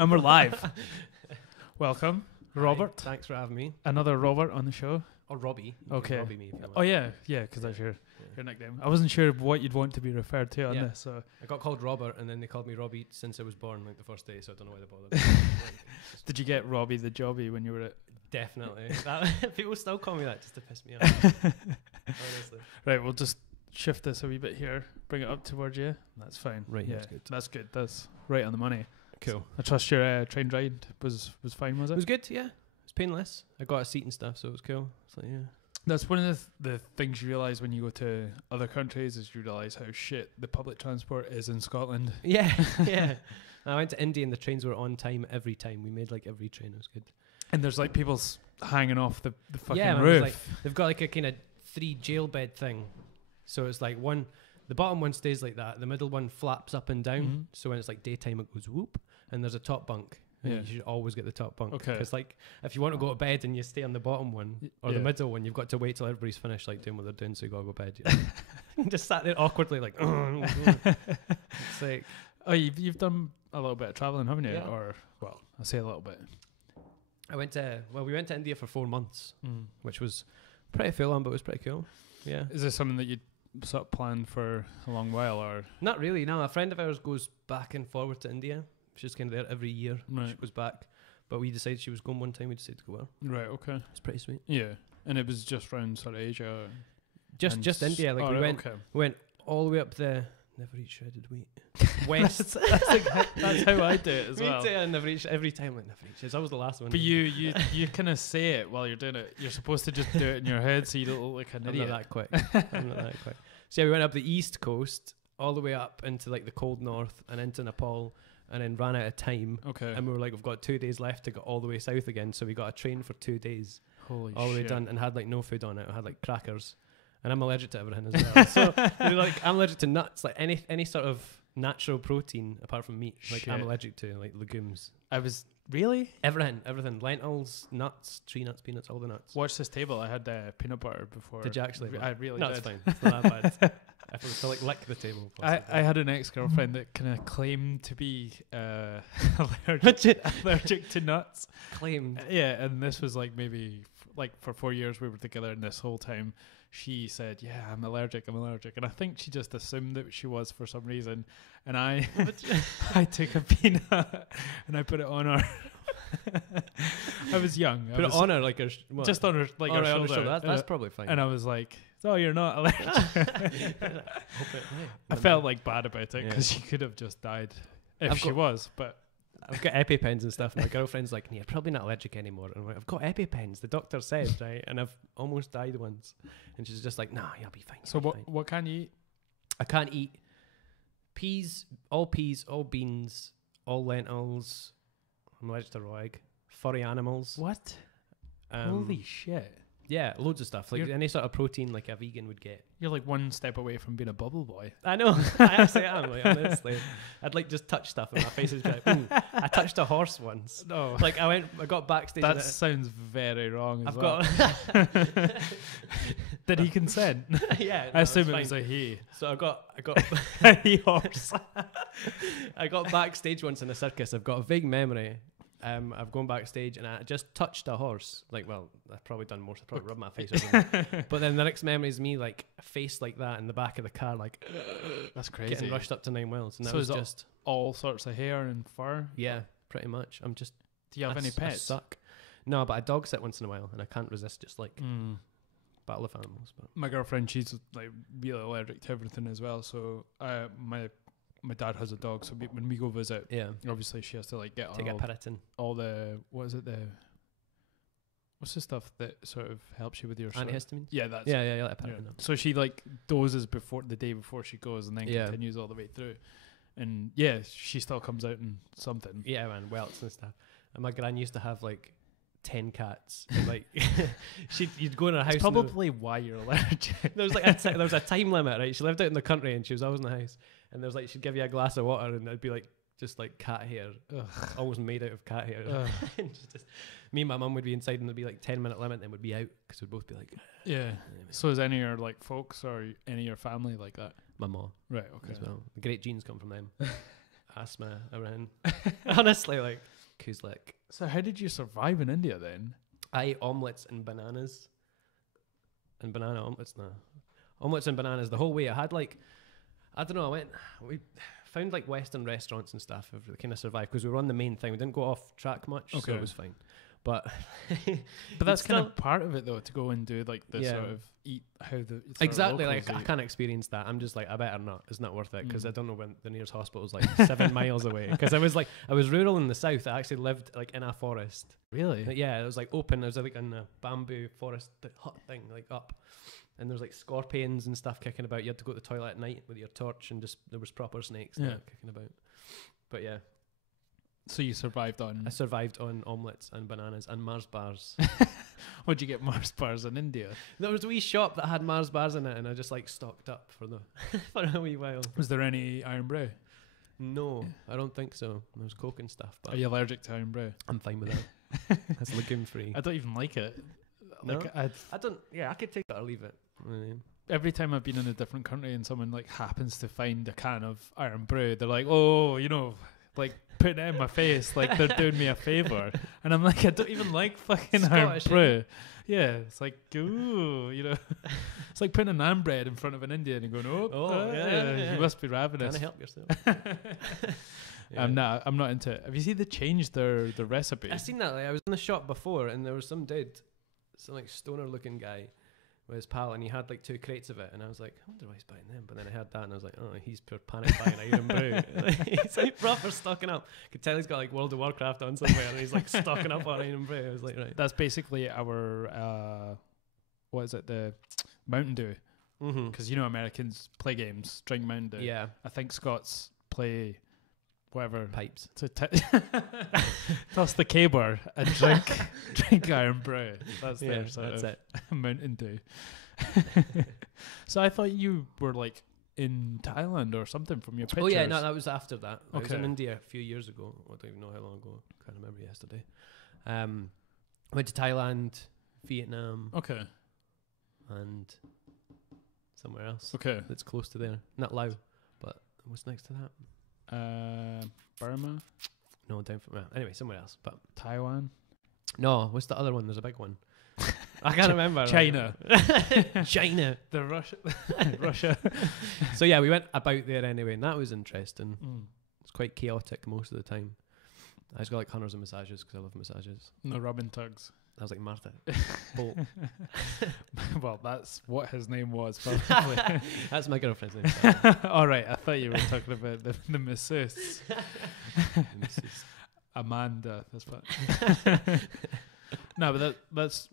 And we're live. Welcome, Robert. Hi, thanks for having me. Another Robert on the show. Or Robbie. You Okay. can Robbie me if you want. Oh yeah, because that's your nickname. I wasn't sure what you'd want to be referred to on this. So I got called Robert, and then they called me Robbie since I was born, like the first day. So I don't know why they bothered. did you get Robbie the Jobby when you were at? Definitely. People still call me that just to piss me off. Honestly. Right, we'll just shift this a wee bit here. Bring it up towards you. That's fine. Right, Yeah, that's good. That's good. That's right on the money. Cool. I trust your train ride was fine, was it? It was good. Yeah, it was painless. I got a seat and stuff, so it was cool. So yeah. That's one of the things you realise when you go to other countries is you realise how shit the public transport is in Scotland. Yeah, yeah. I went to India and the trains were on time every time. We made like every train. It was good. And there's like people hanging off the fucking Man, roof. like, they've got like a kind of 3 jail bed thing. So it's like the bottom one stays like that. The middle one flaps up and down. Mhm. So when it's like daytime, it goes whoop. And there's a top bunk. And Yeah. you should always get the top bunk. Okay. Because like if you want to go to bed and you stay on the bottom one or the Yeah. middle one, you've got to wait till everybody's finished like doing what they're doing. So you got to go to bed. You just sat there awkwardly like, it's like, Oh, you've done a little bit of travelling, haven't you? Yeah. Or, well, I say a little bit. we went to India for 4 months, which was pretty full on, but it was pretty cool. Yeah. Is this something that you sort of planned for a long while, or? Not really, no. A friend of ours goes back and forward to India. She's kind of there every year. Right. She goes back. But we decided she was going one time. We decided to go with her. Right, okay. It's pretty sweet. Yeah. And it was just around sort of Asia? Just India. Like we went all the way up the never eat shredded wheat west. that's how I do it as well. Me too. I never eat every time. Like never eat. It's always the last one. But you kind of say it while you're doing it. You're supposed to just do it in your head so you don't look like an I'm idiot. not that quick. I'm not that quick. So yeah, we went up the east coast all the way up into like the cold north and into Nepal, and then ran out of time. Okay. And we were like, we've got 2 days left to go all the way south again. So we got a train for 2 days. Holy all the way shit. done, and had like no food on it. I had like crackers, and I'm allergic to everything as well. So we were like, I'm allergic to nuts, like any sort of natural protein apart from meat. Like I'm Shit. allergic to like legumes, I was... Really? everything, lentils, nuts, tree nuts, peanuts, all the nuts. Watch this table. I had peanut butter before. Did you actually? I really no, did. it's fine. It's not that bad. If it was to like lick the table. I had an ex-girlfriend that kind of claimed to be allergic to nuts. claimed. Yeah, and this was like maybe like for 4 years we were together, and this whole time she said, "Yeah, I'm allergic," and I think she just assumed that she was for some reason. And I took a peanut and I put it on her. I was young. Put it on her like her, just on her like her shoulder. That's probably fine. And I was like, "Oh, you're not allergic." I felt like bad about it because she could have just died if she was. But I've got EpiPens and stuff, and my girlfriend's like, "You're probably not allergic anymore." And I'm like, "I've got EpiPens. The doctor said, right?" And I've almost died once, and she's just like, "Nah, you'll be fine." So what can you eat? I can't eat peas, all beans, all lentils. I'm allergic to raw egg, furry animals. What? Holy shit! Yeah, loads of stuff. Like You're- any sort of protein like a vegan would get. You're like one step away from being a bubble boy. I know. I actually am. Like, honestly, I'd like just touch stuff, and my face is like, I touched a horse once. No, Like I got backstage. that sounds very wrong. As I've well. got. Did he consent? Yeah, I assume it it's was fine. a he. So I got A he horse. I got backstage once in a circus. I've got a vague memory. I've gone backstage and I just touched a horse. Like, well, I've probably done more. I probably rubbed my face or something. But then the next memory is me like a face like that in the back of the car, like That's crazy. getting rushed up to 9 wells. And that So was is that just all sorts of hair and fur. yeah, pretty much. I'm just. Do you have any I pets? suck. No, but I dog sit once in a while, and I can't resist just like Mm. battle of animals. But My girlfriend, she's like really allergic to everything as well. So my dad has a dog. So when we go visit, yeah, obviously she has to like get take a all, Piriton. all the what's the stuff that sort of helps you with your sort of- Antihistamines. Yeah, that's Yeah, like a yeah. Piriton. So she like doses the day before she goes, and then Yeah. continues all the way through. And yeah, she still comes out in something. Yeah, man, welts and stuff. And my gran used to have like 10 cats. And, like you'd go in her house. It's and there probably why you're allergic. was like there was a time limit, right? She lived out in the country and she was always in the house. And there was like she'd give you a glass of water and it'd be like just like cat hair, always made out of cat hair. And just me and my mum would be inside and there'd be like 10-minute limit, and then we'd be out because we'd both be like, Yeah. So is any of your like folks or any of your family like that? my mom Right. Okay. as well. The great genes come from them. asthma around. Honestly, like, Kuzlik. So how did you survive in India then? I ate omelettes and bananas. And banana omelettes, no. Omelettes and bananas the whole way. I had like, I don't know, we found like Western restaurants and stuff to kind of survive because we were on the main thing. We didn't go off track much, so it was fine. But that's kind of part of it though, to go and do like the sort of eat how the exactly like eat. I can't experience that. I'm just like, I better not. It's not worth it because I don't know when the nearest hospital is like 7 miles away. Because I was rural in the south. I actually lived like in a forest. Really? Like, yeah, it was like open. It was like in a bamboo forest hut thing, like up. And there was like scorpions and stuff kicking about. You had to go to the toilet at night with your torch, and just there was proper snakes kicking about. But yeah. So you survived on... I survived on omelettes and bananas and Mars bars. What'd you get Mars bars in India? There was a wee shop that had Mars bars in it, and I just like stocked up for for a wee while. Was there any iron brew? No, I don't think so. There was Coke and stuff. But are you allergic to iron brew? I'm fine with that. It's legume free. I don't even like it. No? Like I don't... Yeah, I could take it or leave it. Every time I've been in a different country and someone like happens to find a can of iron brew, they're like, oh, you know... like putting it in my face like they're doing me a favour, and I'm like, I don't even like fucking iron brew. Yeah, it's like, ooh, you know, it's like putting a naan bread in front of an Indian and going, you must be ravenous. Can I help yourself? I'm not into it. Have you seen they changed their recipe? I seen that. Like, I was in the shop before, and there was some like stoner looking guy with his pal, and he had like 2 crates of it, and I was like, I wonder why he's buying them. But then I heard that, and I was like, oh, he's pure panic buying iron brew. He's like proper stocking up. Could tell he's got like World of Warcraft on somewhere, and he's like stocking up on iron brew. I was like, right, that's basically our what is it, the Mountain Dew? Because you know Americans play games, drink Mountain Dew. Yeah, I think Scots play whatever pipes to toss the caber and drink iron brew. That's their sort of Mountain Dew. So I thought you were like in Thailand or something from your pictures. Oh yeah, no, that was after that. I was in India a few years ago. I don't even know how long ago. Can't remember yesterday. Went to Thailand, Vietnam. Okay. And somewhere else. Okay. That's close to there. Not Laos, but what's next to that? Burma? No, down from anyway, somewhere else. But Taiwan? No, what's the other one? There's a big one. I can't remember. China. China. The Russia. So yeah, we went about there anyway, and that was interesting. It's quite chaotic most of the time. I just got like hundreds of massages because I love massages. No rubbing tugs. I was like Martha. Bolt. Well, that's what his name was. Probably. That's my girlfriend's name. All right, I thought you were talking about the masseuse. Amanda. That's what. No, but that's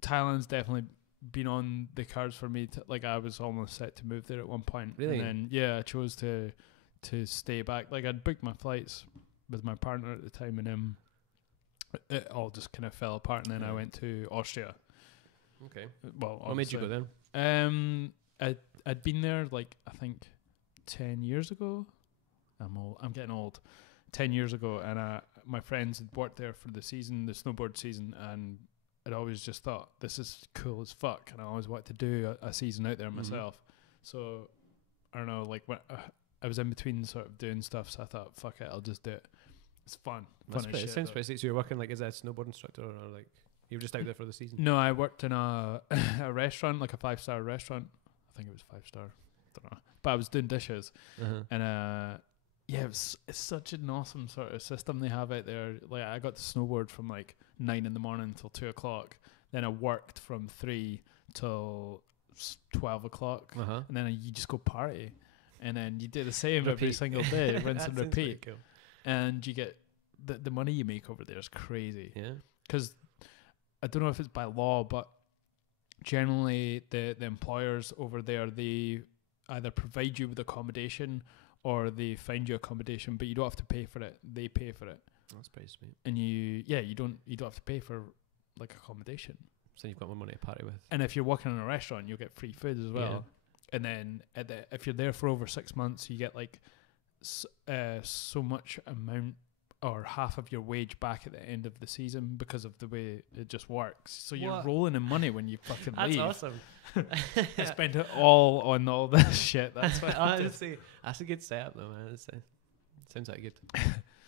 Thailand's definitely been on the cards for me. Like I was almost set to move there at one point. Really? And then I chose to stay back. Like I'd booked my flights with my partner at the time, and it all just kind of fell apart, and then I went to Austria. Okay. Well, what made you go there? I'd been there like I think 10 years ago. I'm getting old. 10 years ago, and my friends had worked there for the snowboard season, and I'd always just thought this is cool as fuck, and I always wanted to do a season out there myself. So I don't know, like when I was in between sort of doing stuff, so I thought, fuck it, I'll just do it. It's fun. It sounds pretty sick. So you're working like as a snowboard instructor, or like you were just out there for the season? No, I worked in a restaurant, like a 5-star restaurant. I think it was 5-star. Don't know. But I was doing dishes, and it's such an awesome sort of system they have out there. Like I got to snowboard from like 9 a.m. till 2 o'clock. Then I worked from 3 till 12 o'clock, and then you just go party, and then you do the same every single day, rinse and repeat. Cool. And you get the money you make over there is crazy. Yeah, because I don't know if it's by law, but generally the employers over there, they either provide you with accommodation or they find you accommodation, but you don't have to pay for it. They pay for it. That's pretty sweet. And you don't have to pay for like accommodation. So you've got more money to party with. And if you're working in a restaurant, you'll get free food as well. Yeah. And then if you're there for over 6 months, you get like so much amount or half of your wage back at the end of the season because of the way it just works. So you're rolling in money when you fucking leave. That's awesome. I spent it all on all this shit. That's what honestly, that's a good setup though, man. Sounds like good.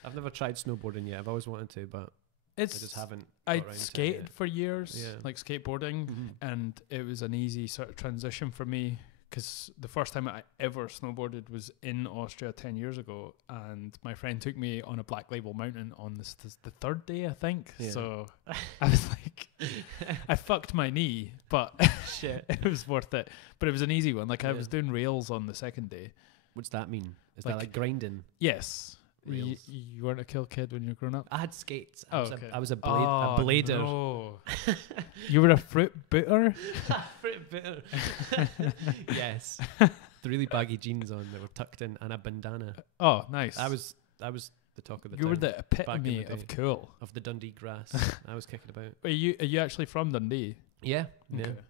I've never tried snowboarding yet. I've always wanted to, but I just haven't. I skated for years, like skateboarding, and it was an easy sort of transition for me because the first time I ever snowboarded was in Austria 10 years ago, and my friend took me on a Black Label Mountain on the third day, I think. Yeah. So I was like, I fucked my knee, but shit, it was worth it. But it was an easy one. Like I was doing rails on the second day. What's that mean? Is that like grinding? Yes. You weren't a kill kid when you were growing up? I had skates. I was a blader. No. You were a fruit booter? Fruit booter. Yes. The really baggy jeans on that were tucked in and a bandana. Oh, nice. I was the talk of the town. You were the epitome of cool. Of the Dundee grass. I was kicking about. Are you actually from Dundee? Yeah. Okay. Yeah.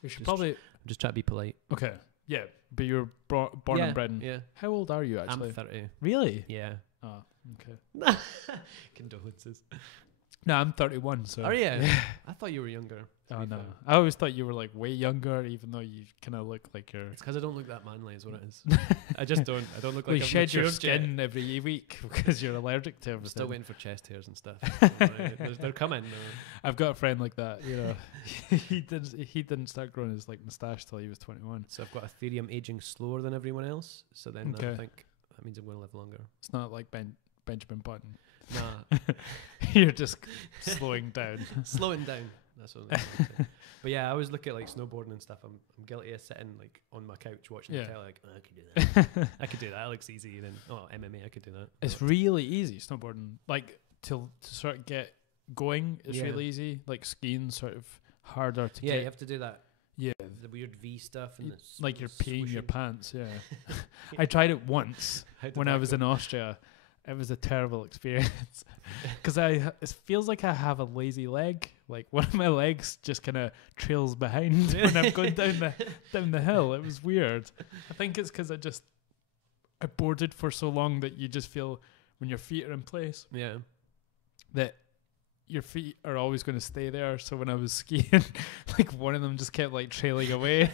You should probably... just try to be polite. Okay. Yeah, but you were born and bred. Yeah. How old are you actually? I'm 30. Really? Yeah. Oh, okay. Condolences. No, I'm 31. So. Are you? I thought you were younger. Oh no, I always thought you were like way younger, even though you kind of look like you're. It's because I don't look that manly, is what it is. I just don't. I don't look like. You shed your skin every week because you're allergic to everything. I'm still waiting for chest hairs and stuff. They're coming. I've got a friend like that. You know, he didn't start growing his like mustache till he was 21. So I've got a theory I'm aging slower than everyone else. So then I think that means I'm going to live longer. It's not like Benjamin Button. Nah, you're just slowing down. Slowing down. That's what I'm saying. But yeah, I always look at like snowboarding and stuff. I'm guilty of sitting like on my couch watching the telly. Like, I could do that. I could do that. It looks easy. Then MMA, I could do that. It's really easy snowboarding. Like to sort of get going, it's really easy. Like skiing, sort of harder to get. Yeah, you have to do that. Yeah, the weird V stuff and like you're peeing your pants. Yeah, I tried it once when I was in Austria. It was a terrible experience because it feels like I have a lazy leg. Like one of my legs just kind of trails behind when I'm going down the hill. It was weird. I think it's because I boarded for so long that you just feel when your feet are in place, that your feet are always going to stay there. So when I was skiing, like one of them just kept like trailing away.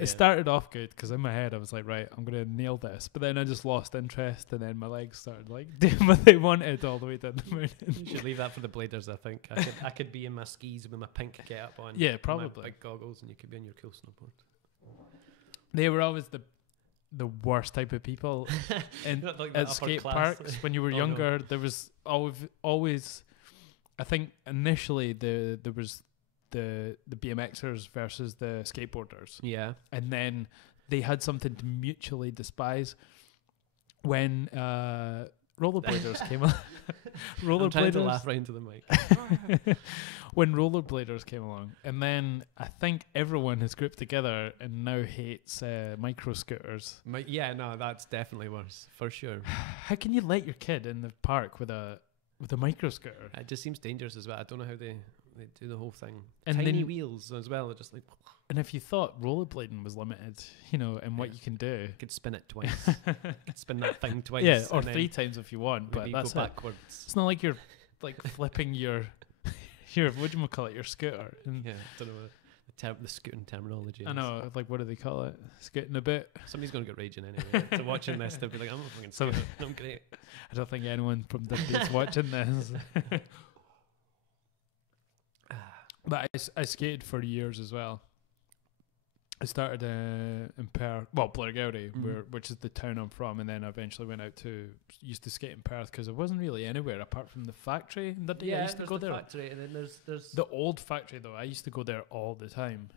It started off good because in my head I was like, right, I'm going to nail this. But then I just lost interest and then my legs started like doing what they wanted all the way down the mountain. You should leave that for the bladers, I think. I could be in my skis with my pink get up on. Yeah, probably. My big goggles and you could be on your cool snowboard. They were always the worst type of people like at skate parks. When you were younger, there was always, I think initially there was the BMXers versus the skateboarders. Yeah. And then they had something to mutually despise when rollerbladers came along. I'm trying to laugh right into the mic. When rollerbladers came along. And then I think everyone has grouped together and now hates micro scooters. No, that's definitely worse, for sure. How can you let your kid in the park with a micro scooter? It just seems dangerous as well. I don't know how they do the whole thing. And tiny wheels as well. They're just like. And if you thought rollerblading was limited, and what you can do, you could spin it twice. You could spin that thing twice. Yeah, or 3 times if you want. But that's go backwards. It's not like you're like flipping your whatchamacallit, your scooter. And I don't know the scooting terminology. I know, like what do they call it? Scooting a bit. Somebody's gonna get raging anyway. So watching this, they'll be like, I'm not fucking scooting. I'm great. I don't think anyone from Dundee's watching this. But I skated for years as well. I started in Perth, Blairgowrie, which is the town I'm from, and then I eventually used to skate in Perth because there wasn't really anywhere apart from the factory in Dundee. I used to go there. Factory, and then there's the old factory though. I used to go there all the time.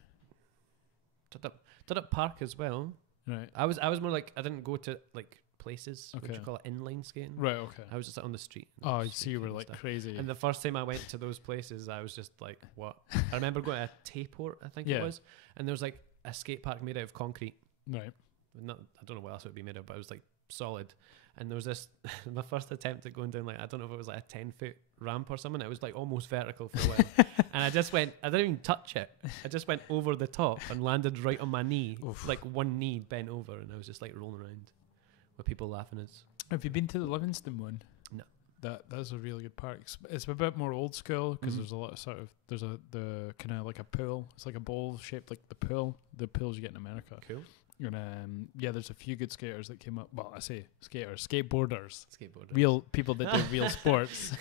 Did it park as well? Right. I was more like I didn't go to like places. Okay. What you call it, inline skating. Right. Okay. I was just on the street. Oh, so you were like crazy. And the first time I went to those places, I was just like, what? I remember going to Tayport, I think it was, and there was like a skate park made out of concrete. Right. I don't know what else it would be made of, but it was like solid. And there was this, my first attempt at going down like, I don't know if it was like a 10-foot ramp or something. It was like almost vertical for a while. And I didn't even touch it. I just went over the top and landed right on my knee. Oof. Like one knee bent over, and I was just like rolling around with people laughing at us. Have you been to the Livingston one? No. That's a really good park. It's a bit more old school because there's a lot of the kind of like a pool. It's like a bowl shaped like the pool. The pools you get in America. Cool. And yeah, there's a few good skaters that came up. Well, I say skaters, skateboarders, Skateboarders. real people that do real sports.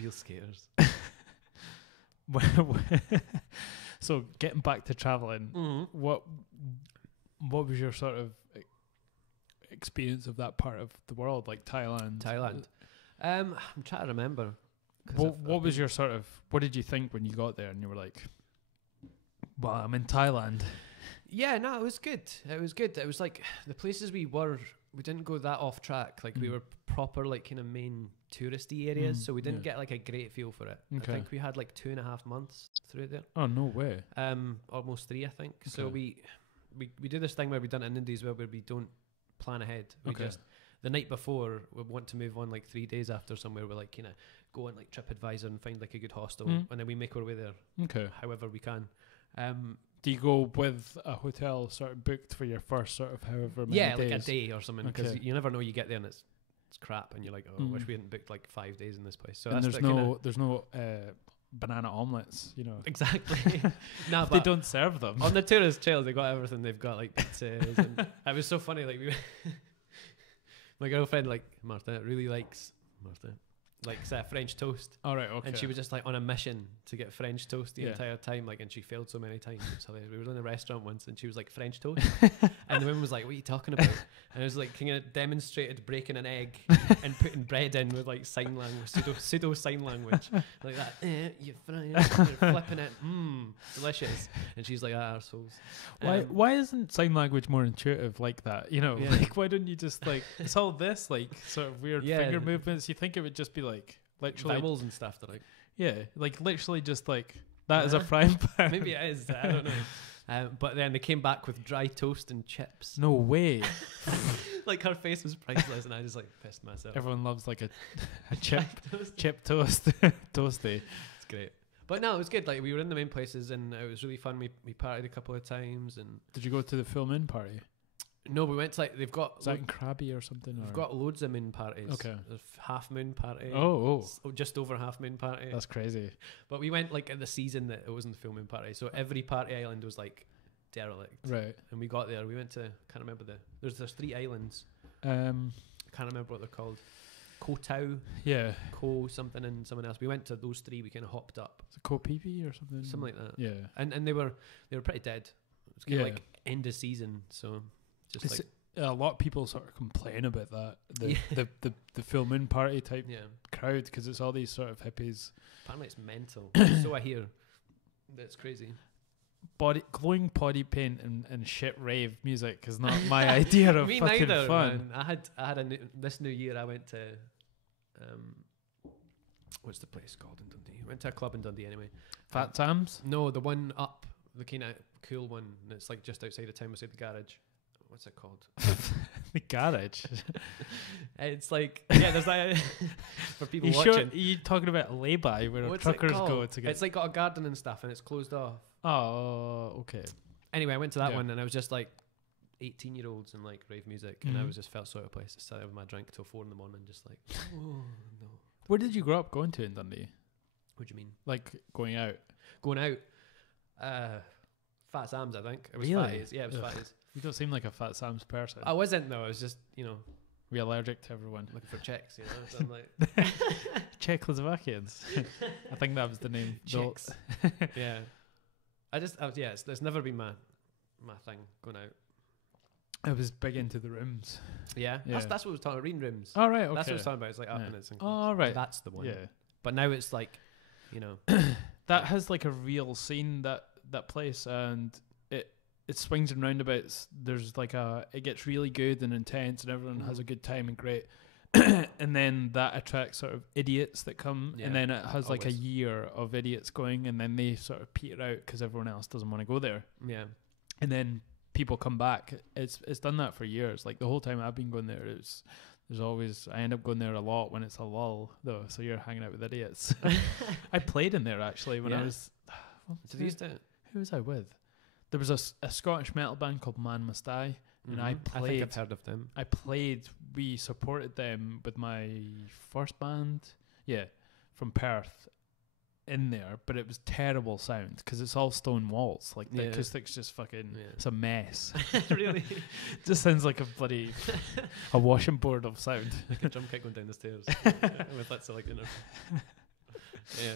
Real skaters. So getting back to traveling, what was your sort of experience of that part of the world, like Thailand? I'm trying to remember. What was your sort of, what did you think when you got there and you were like, well, I'm in Thailand? Yeah, no, it was good. It was like the places we didn't go that off track. Like we were proper like kind of main touristy areas, so we didn't get like a great feel for it. Okay. I think we had like 2.5 months through there. Oh, no way. Almost 3, I think. Okay. So we do this thing where we've done it in Indies where we don't plan ahead. We just the night before we want to move on like 3 days after somewhere. We're like, you know, go on like TripAdvisor and find like a good hostel, and then we make our way there. Okay. However we can. Do you go with a hotel sort of booked for your first sort of however many days? Like a day or something, because you never know. You get there and it's crap, and you're like, oh, I wish we hadn't booked like 5 days in this place. So and that's there's no banana omelets, you know. Exactly. No, they don't serve them on the tourist trails. They got everything. They've got like pizzas, and it was so funny. Like my girlfriend, like Martha, really likes French toast. All right, okay. And she was just like on a mission to get French toast the entire time, like, and she failed so many times. It was hilarious. We were in a restaurant once, and she was like, French toast, and the woman was like, "What are you talking about?" And it was like kind of demonstrated breaking an egg and putting bread in with like sign language, pseudo sign language, like that. You're flipping it, delicious. And she's like, arseholes. Why isn't sign language more intuitive like that? You know, like why don't you just like it's all this like sort of weird finger movements? You think it would just be like literally vowels and stuff. They're like like literally just like that is a frying pan. Maybe it is. I don't know. But then they came back with dry toast and chips. No way. Like her face was priceless, and I just like pissed myself. Everyone loves like a chip toast toasty. It's great. But no, it was good. Like we were in the main places, and it was really fun. We partied a couple of times. And did you go to the film in party? No, we went to like they've got. Is that in Krabi or something? They've got loads of moon parties. Okay. There's half moon party. Oh, just over half moon party. That's crazy. But we went like in the season that it wasn't the full moon party, so every party island was like derelict. Right. And we got there. We went to can't remember there's 3 islands. I can't remember what they're called. Koh Tao. Yeah. Koh something and someone else. We went to those 3. We kind of hopped up. Is it Koh Phi Phi or something? Something like that. Yeah. And they were pretty dead. It was kind of like end of season, so just it's like. A lot of people sort of complain about that the full moon party type crowd because it's all these sort of hippies. Apparently it's mental. So I hear. That's crazy. Glowing body paint and shit rave music is not my idea of Me fucking neither, fun. Man. I had this new year I went to what's the place called in Dundee? I went to a club in Dundee anyway. Fat Sam's? No, the one up, the kind of cool one that's like just outside of town beside the garage. What's it called? The garage. It's like there's that for people watching. Sure, you talking about a lay-by where truckers go to get. It's like got a garden and stuff, and it's closed off. Oh, okay. Anyway, I went to that one, and I was just like 18-year-olds and like rave music, and I was just felt so out of place. I sat there with my drink till 4 a.m, just like, oh no. Where did you grow up going to in Dundee? What do you mean? Like going out? Going out. Fat Sam's, I think. It was really? Fatties. Yeah, it was Fatties. You don't seem like a Fat Sam's person. I wasn't though. I was just, we allergic to everyone. Looking for Czechs, So I'm like Czechoslovakians. I think that was the name. Czechs. Yeah. It's never been my thing going out. I was big into the rooms. Yeah. That's what I was talking about. Reading rooms. Oh right, okay. That's what I was talking about. It's like up and it's. Oh right. That's the one. Yeah. But now it's like, that has like a real scene that place, and it swings and roundabouts. There's like it gets really good and intense, and everyone has a good time and great. And then that attracts sort of idiots that come, and then it has like a year of idiots going, and then they sort of peter out because everyone else doesn't want to go there. Yeah. And then people come back. It's done that for years. Like the whole time I've been going there, there's always, I end up going there a lot when it's a lull though, so you're hanging out with idiots. I played in there actually when I was who was I with? There was a Scottish metal band called Man Must Die, and I think I've heard of them. We supported them with my first band from Perth, in there, but it was terrible sound because it's all stone walls. Like the Yeah. acoustics just fucking, Yeah. it's a mess. Really? Just sounds like a bloody a washing board of sound. Like a drum kit going down the stairs with that select inner. Yeah.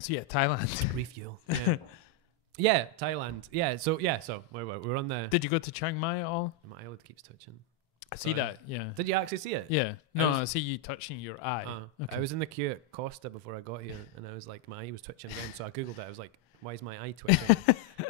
So yeah, Thailand. Refuel. Yeah. Yeah, Thailand. Yeah, so we're on the. Did you go to Chiang Mai at all? My eyelid keeps touching. I see Sorry. that. Yeah. Did you actually see it? Yeah. No, was- I see you touching your eye. Okay. I was in the queue at Costa before I got here, and I was like, my eye was twitching again. So I googled it. I was like, why is my eye twitching?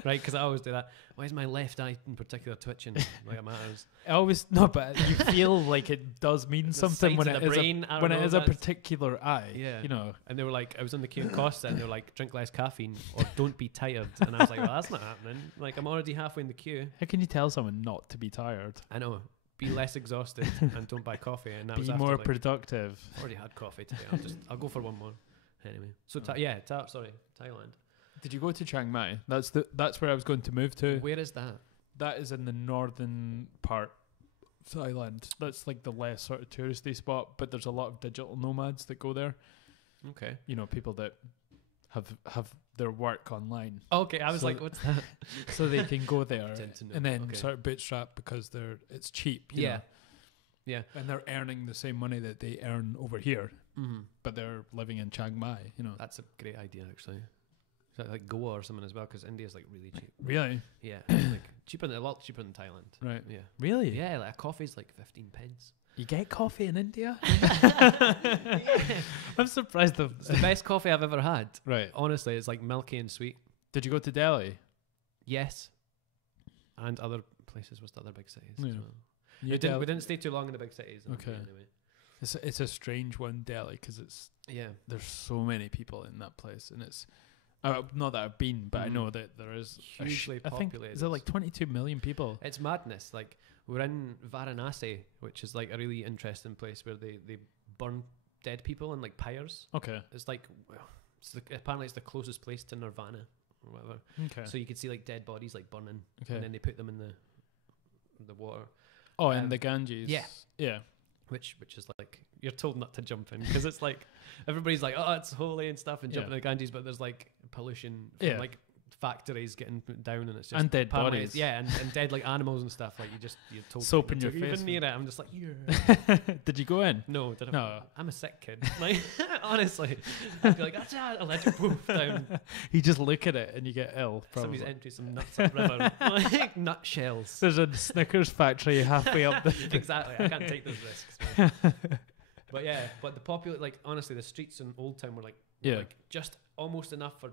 Right, because I always do that. Why is my left eye in particular twitching? Like it matters. I always no, but you feel like it does mean The something when sides it of the is brain, I a, don't when know it if is a that's- particular eye. Yeah. You know. And they were like, I was in the queue in Costa, and they were like, drink less caffeine or don't be tired. And I was like, well, that's not happening. Like I'm already halfway in the queue. How can you tell someone not to be tired? I know. Be less exhausted and don't buy coffee. And that was Be after, more like, productive. I've already had coffee today. I'll go for one more. Anyway, so Thailand. Did you go to Chiang Mai? That's where I was going to move to. Where is that? That is in the northern part of Thailand. That's like the less sort of touristy spot, but there's a lot of digital nomads that go there. Okay. You know, people that have their work online. Okay, I was So- like, what's that? So they can go there Good to know. and then Okay. sort of bootstrap because it's cheap. you Yeah. know. Yeah. And they're earning the same money that they earn over here, Mm-hmm. but they're living in Chiang Mai, you know. That's a great idea, actually. Is that like Goa or something as well? Because India's like really cheap. Really? Yeah, like a lot cheaper than Thailand. Right. Yeah. Really? Yeah, like a coffee's like 15 pence. You get coffee in India? I'm surprised. It's the best coffee I've ever had. Right. Honestly, it's like milky and sweet. Did you go to Delhi? Yes. And other places. What's the other big cities? Yeah. As well? You We didn't stay too long in the big cities. Okay. Anyway. It's a strange one, Delhi, because Yeah. there's so many people in that place, and it's not that I've been, but I know that there is Hugely I think populated. is it like 22 million people? It's madness. Like we're in Varanasi, which is like a really interesting place where they burn dead people in like pyres. Okay. It's like apparently it's the closest place to Nirvana or whatever. Okay. So you could see like dead bodies like burning, Okay. and then they put them in the water. Oh, and the Ganges. yeah. Yeah. Which is like you're told not to jump in because it's like everybody's like, oh, it's holy and stuff and jump in the Ganges, but there's like pollution from like factories getting put down, and it's just And dead apparently bodies. yeah, and dead like animals and stuff. Like you're told Soap not in to your face. even near it. I'm just like, yeah. Did you go in? No, No. I'm a sick kid. Like honestly, I'd be like, that's allergic poof down. You just look at it and you get ill. Probably. Somebody's emptied some nuts up the river, like nutshells. There's a Snickers factory halfway up the. Exactly. I can't take those risks. Man. But the like honestly, the streets in Old Town were like just almost enough for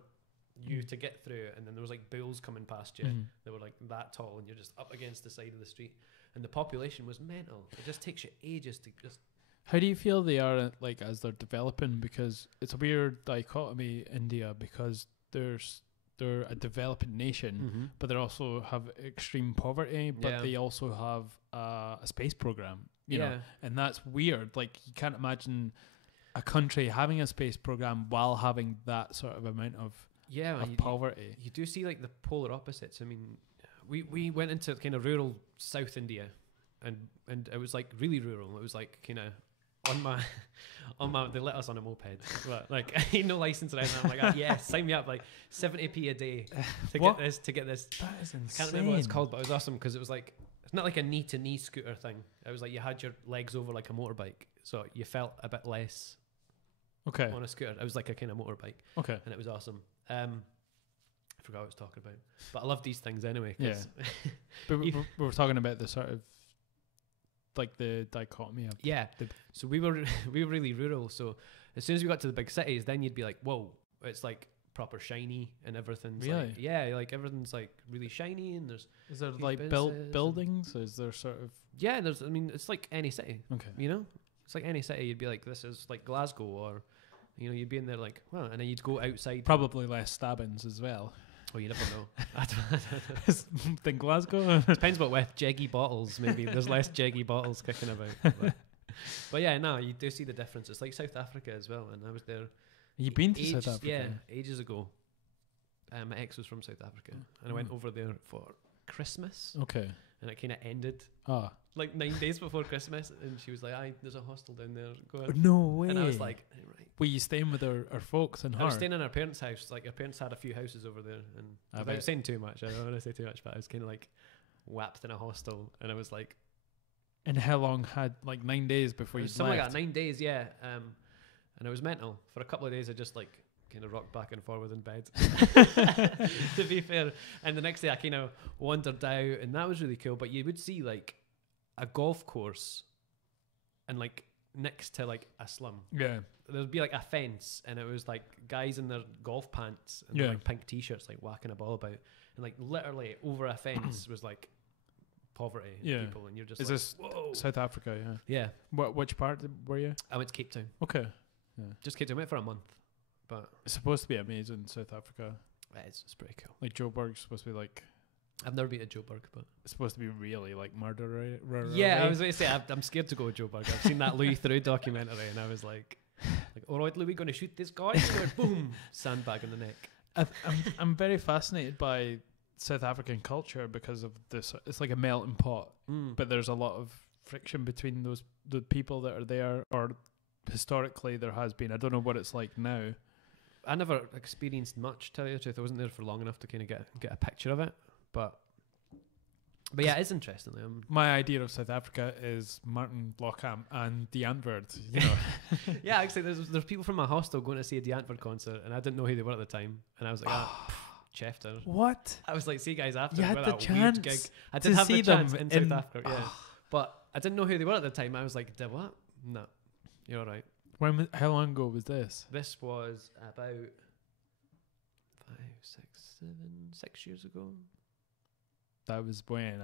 you to get through, and then there was like bulls coming past you. They were like that tall, and you're just up against the side of the street, and the population was mental. It just takes you ages to just. How do you feel they are like as they're developing? Because it's a weird dichotomy, India, because they're a developing nation, but they also have extreme poverty, but they also have a space program, you know, and that's weird. Like you can't imagine a country having a space program while having that sort of amount of poverty. You do see like the polar opposites. I mean, we went into kind of rural South India, and it was like really rural. It was like kind of on my they let us on a moped, but like I ain't no license or anything. I'm like, yeah, sign me up. Like 70p a day to get this. That is insane. I can't remember what it's called, but it was awesome because it was like it's not like a knee to knee scooter thing. It was like you had your legs over like a motorbike, so you felt a bit less on a scooter. It was like a kind of motorbike. Okay. And it was awesome. I forgot what I was talking about, but I love these things anyway. Yeah. But we were talking about the sort of like the dichotomy of so we were really rural, so as soon as we got to the big cities, then you'd be like, whoa, it's like proper shiny and everything's really? like everything's like really shiny, and is there like buildings? Is there sort of there's, I mean, it's like any city. Okay. You know, it's like any city. You'd be like, this is like Glasgow, or you know, you'd be in there like, well, and then you'd go outside. Probably less stabbings as well. Oh, you never know. Than Glasgow. Depends what with jeggy bottles. Maybe there's less jeggy bottles kicking about. But yeah, no, you do see the difference. It's like South Africa as well, and I was there. You've been to South Africa? Yeah, ages ago. My ex was from South Africa, and I went over there for Christmas, Okay. and it kind of ended Ah. like 9 days before Christmas, and she was like, "Aye, there's a hostel down there. Go ahead." No way. And I was like, "Right." were you staying with our folks and I her? was staying in our parents' house. Like, our parents had a few houses over there, and I without bet. saying too much, I don't want to say too much, but I was kind of like whapped in a hostel, and I was like, And how long had, like 9 days before you something left? like that, 9 days, yeah. And it was mental. For a couple of days, I just like kind of rocked back and forward in bed. To be fair, and the next day I kind of wandered out, and that was really cool. But you would see like a golf course, and like next to like a slum, Yeah. there would be like a fence, and it was like guys in their golf pants and Yeah. like pink t-shirts, like whacking a ball about, and like literally over a fence was like poverty and Yeah. people, and you're just Is like, this whoa. South Africa? Yeah. Yeah, Which part were you? I went to Cape Town. Okay. Just Cape Town. I went for a month, but It's supposed to be amazing, South Africa. it's pretty cool. Like Joburg's supposed to be like, I've never been to Joburg, but it's supposed to be really like murder. yeah, I was going to say I'm scared to go to Joburg. I've seen that Louis Theroux documentary, and I was like, all right, Louis, going to shoot this guy? Boom, sandbag in the neck. I'm very fascinated by South African culture because of this. It's like a melting pot, but there's a lot of friction between the people that are there, or historically there has been. I don't know what it's like now. I never experienced much, tell you the truth. I wasn't there for long enough to kind of get a picture of it, but yeah, it's interesting. My idea of South Africa is Martin Blocham and the Antwoord, you know. Yeah, actually, there's people from my hostel going to see a Antwoord concert, and I didn't know who they were at the time, and I was like, Chefter. What? I was like, see you guys after. You had with the that chance weird gig. I to did have see the chance them in in- South Africa, yeah. But I didn't know who they were at the time. I was like, did what? No, you're all right. How long ago was this? This was about 6 years ago. That was when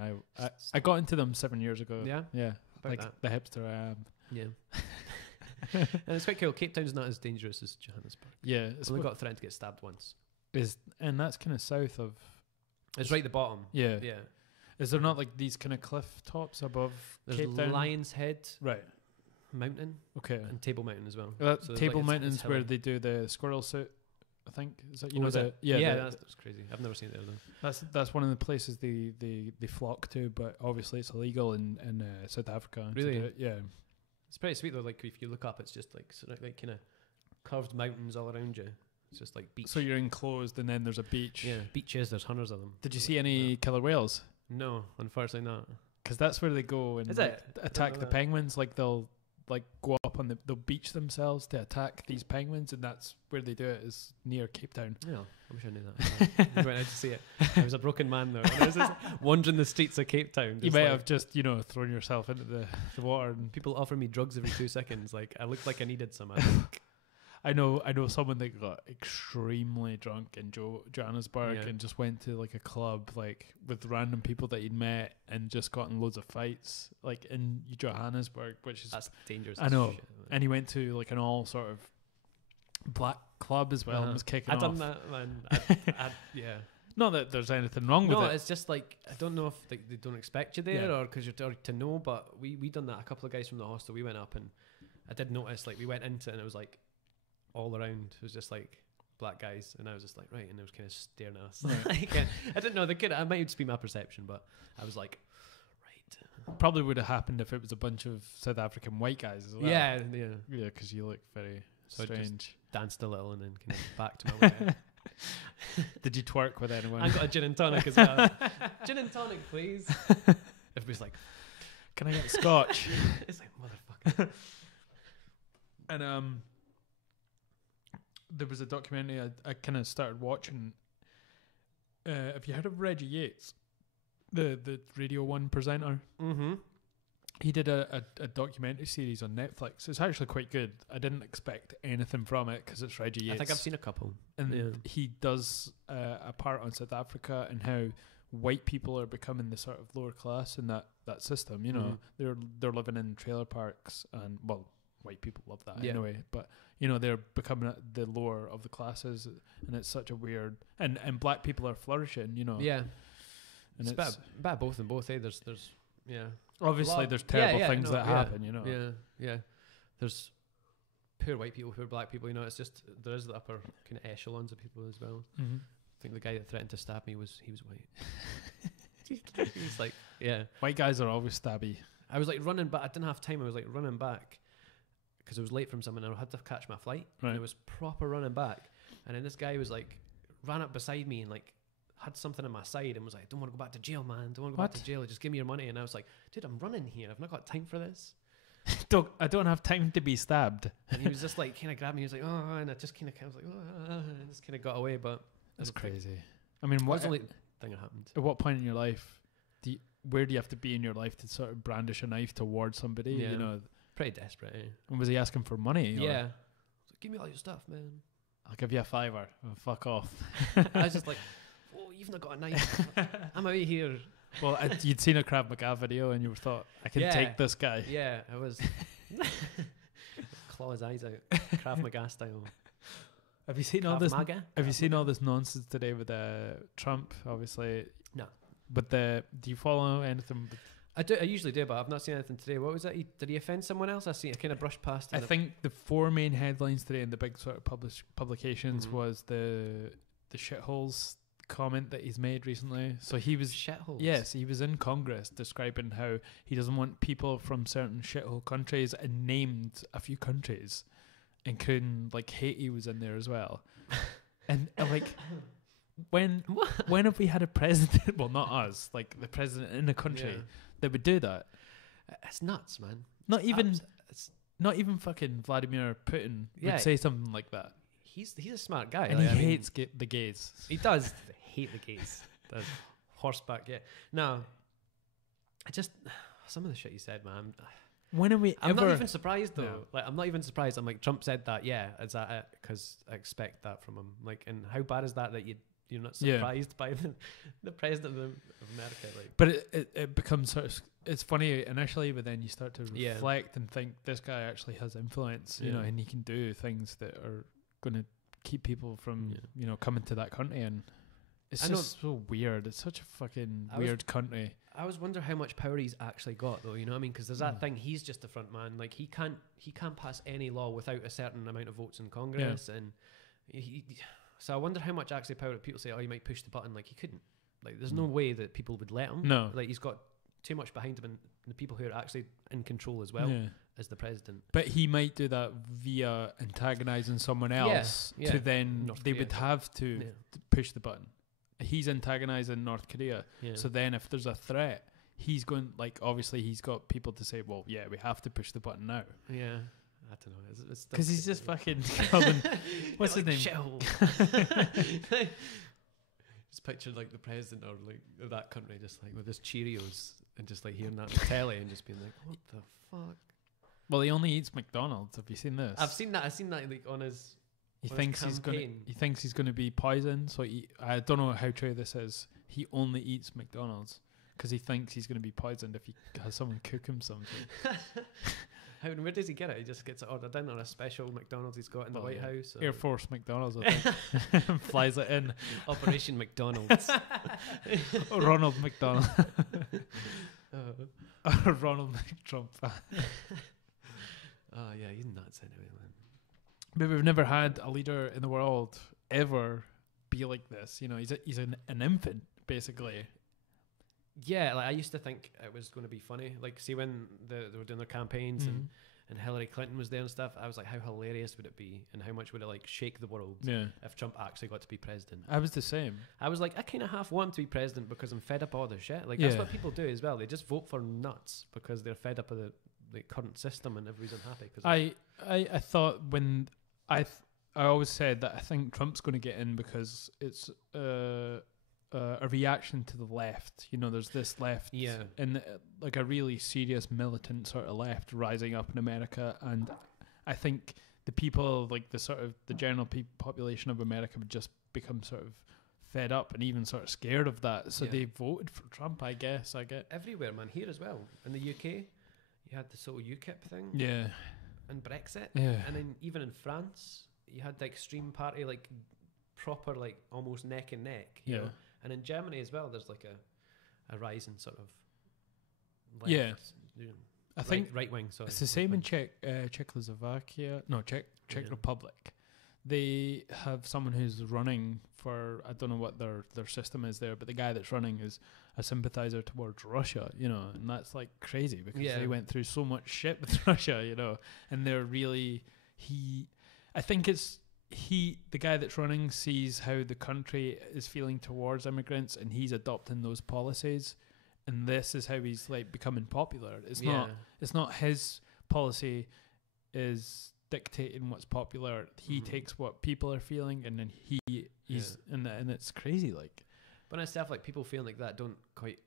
I got into them 7 years ago. Yeah? Yeah. About Like that. the hipster I am. Yeah. And it's quite cool. Cape Town's not as dangerous as Johannesburg. Yeah. It's only got threatened to get stabbed once. And that's kind of south of. It's right at the bottom. Yeah. Yeah. Is there not like these kind of cliff tops above There's Cape Town? Lion's Head Right. Mountain Okay. and Table Mountain as well. That So there's Table it's Mountain's where hilly. they do the squirrel suit. I think is that Oh, is it? yeah that's crazy. I've never seen it there though. that's one of the places they flock to, but obviously it's illegal in South Africa. to Really? do it. Yeah. It's pretty sweet though. Like if you look up, it's just like sort of like kind of curved mountains all around you. It's just like beach. So you're enclosed, and then there's a beach. Yeah, beaches. There's hundreds of them. Did you see any killer whales? No, unfortunately not. Because that's where they go and Is like, it? I don't attack know the that. penguins. Like they'll like go up on they'll beach themselves to attack these penguins, and that's where they do it. Is near Cape Town. Yeah, I wish I knew that. I went out to see it. I was a broken man though. And I was just wandering the streets of Cape Town. You just might like, have just thrown yourself into the water. And people offer me drugs every 2 seconds. Like I looked like I needed some. I think. I know someone that got extremely drunk in Johannesburg Yeah. and just went to like a club like with random people that he'd met and just got in loads of fights like in Johannesburg, which is That's dangerous. I know. Shit, man. and he went to like an all sort of black club as well and was kicking I've off. done that, man. Yeah. Not that there's anything wrong with No, it. it's just like I don't know if they don't expect you there Yeah. or because you're there to know. But we done that. A couple of guys from the hostel. We went up and I did notice like we went into it and it was like all around. It was just like black guys and I was just like right, and they was kind of staring at us. Right. Like, I didn't know they could. I might just be my perception, but I was like, right. Probably would have happened if it was a bunch of South African white guys as well. Yeah. Yeah, because you look very So I just strange. danced a little and then kind of back to my way. Did you twerk with anyone? I got a gin and tonic as well. Gin and tonic, please. Everybody's like, Can I get scotch? it's like motherfucker. And there was a documentary I kind of started watching. Have you heard of Reggie Yates, the Radio 1 presenter? Mm-hmm. He did a documentary series on Netflix. It's actually quite good. I didn't expect anything from it because it's Reggie Yates. I think I've seen a couple. And he does a part on South Africa and how white people are becoming the sort of lower class in that system. You know, they're living in trailer parks and white people love that anyway. But they're becoming the lower of the classes, and it's such a weird. And black people are flourishing. Yeah, and it's bad both and both. There's obviously there's terrible things that happen. Yeah. There's poor white people, poor black people. It's just there is the upper kind of echelons of people as well. Mm-hmm. I think the guy that threatened to stab me he was white. He's like, yeah. White guys are always stabby. I was like running back. I didn't have time. I was like running back because I was late from something and I had to catch my flight. Right. And it was proper running back. And then this guy was like, ran up beside me and like had something in my side and was like, don't want to go back to jail, man. Don't want to go back to jail. Just give me your money. And I was like, dude, I'm running here. I've not got time for this. I don't have time to be stabbed. And he was just like, kind of grabbed me. He was like, oh, and I just kind of was like, oh, and just kind of got away. But that's crazy. I mean, what was the only thing that happened? At what point in your life, where do you have to be in your life to sort of brandish a knife towards somebody? Yeah. You know, pretty desperate. Eh? And was he asking for money? Yeah. Like, give me all your stuff, man. I'll give you a $5. Oh, fuck off. I was just like, oh, you've not got a knife. I'm out here. Well, you'd seen a Krav Maga video and you thought, I can take this guy. Yeah, I was. Claw his eyes out. Krav Maga style. Have you seen all this? Have you seen all this nonsense today with Trump? Obviously, no. But do you follow anything? I do. I usually do, but I've not seen anything today. What was that? Did he offend someone else? I kind of brushed past. I think the 4 main headlines today in the big sort of publications was the shitholes comment that he's made recently. So he was shitholes. Yes, he was in Congress describing how he doesn't want people from certain shithole countries and named a few countries, including like Haiti was in there as well. And like, when have we had a president? Well, not us, like the president in a country that would do that. It's nuts, man. Not even fucking Vladimir Putin would say something like that. He's a smart guy, and he hates the gays. He does hate the gays. The horseback, yeah. No, some of the shit he said, man. When are we? I'm not even surprised though. No. Like, I'm not even surprised. I'm like, Trump said that. Yeah, is that it? Because I expect that from him. Like, and how bad is that you're not surprised by the president of America? Like, but it becomes sort of. It's funny initially, but then you start to reflect and think this guy actually has influence, you know, and he can do things that are going to keep people from, coming to that country. And it's just so weird. It's such a fucking weird country. I always wonder how much power he's actually got, though. You know what I mean? Because there's that thing. He's just the front man. Like, he can't pass any law without a certain amount of votes in Congress, and so I wonder how much actually power people say, oh, you might push the button. Like, he couldn't. Like, there's no way that people would let him. No. Like, he's got too much behind him, and the people who are actually in control as well as the president. But he might do that via antagonizing someone else to then North Korea, would have to push the button. He's antagonizing North Korea. Yeah. So then if there's a threat, he's going, like, obviously he's got people to say, well, yeah, we have to push the button now. Yeah. I don't know. Because he's just fucking calling, what's his name? Just picture like the president or like of that country just like with his Cheerios and just like hearing that on the telly and just being like, what the fuck? Well, he only eats McDonald's. Have you seen this? I've seen that like on his. He thinks he's gonna be poisoned. So I don't know how true this is. He only eats McDonald's because he thinks he's gonna be poisoned if he has someone cook him something. Where does he get it? He just gets it ordered in on a special McDonald's he's got in the White House. Air Force McDonald's, I think. Flies it in. Operation McDonald's. Ronald McDonald. Ronald McTrump. Oh, yeah, he's nuts anyway, man. But we've never had a leader in the world ever be like this. You know, he's an infant, basically. Yeah, like I used to think it was going to be funny. Like, see when they were doing their campaigns and Hillary Clinton was there and stuff, I was like, how hilarious would it be and how much would it like shake the world if Trump actually got to be president? I was the same. I was like, I kind of half want to be president because I'm fed up of all this shit. Like, that's what people do as well. They just vote for nuts because they're fed up of the current system and everybody's unhappy. I thought when I always said that I think Trump's going to get in because it's a reaction to the left. You know, there's this left and like a really serious militant sort of left rising up in America, and I think the people, like the general population of America, would just become sort of fed up and even sort of scared of that, so they voted for Trump. I guess I get everywhere, man. Here as well in the UK, you had this whole UKIP thing, and Brexit, and then even in France, you had the extreme party, like proper, like almost neck and neck, you know? And in Germany as well, there's like a rising sort of left, I think right wing. Sorry, it's the same in Czechoslovakia. No, Czech Republic. They have someone who's running for, I don't know what their system is there, but the guy that's running is a sympathizer towards Russia, you know, and that's like crazy because Yeah. they went through so much shit with Russia, you know, and they're really I think it's the guy that's running sees how the country is feeling towards immigrants, and he's adopting those policies, and this is how he's like becoming popular. It's not his policy is dictating what's popular. He takes what people are feeling, and then he's and it's crazy. Like, but myself, like people feeling like that don't quite.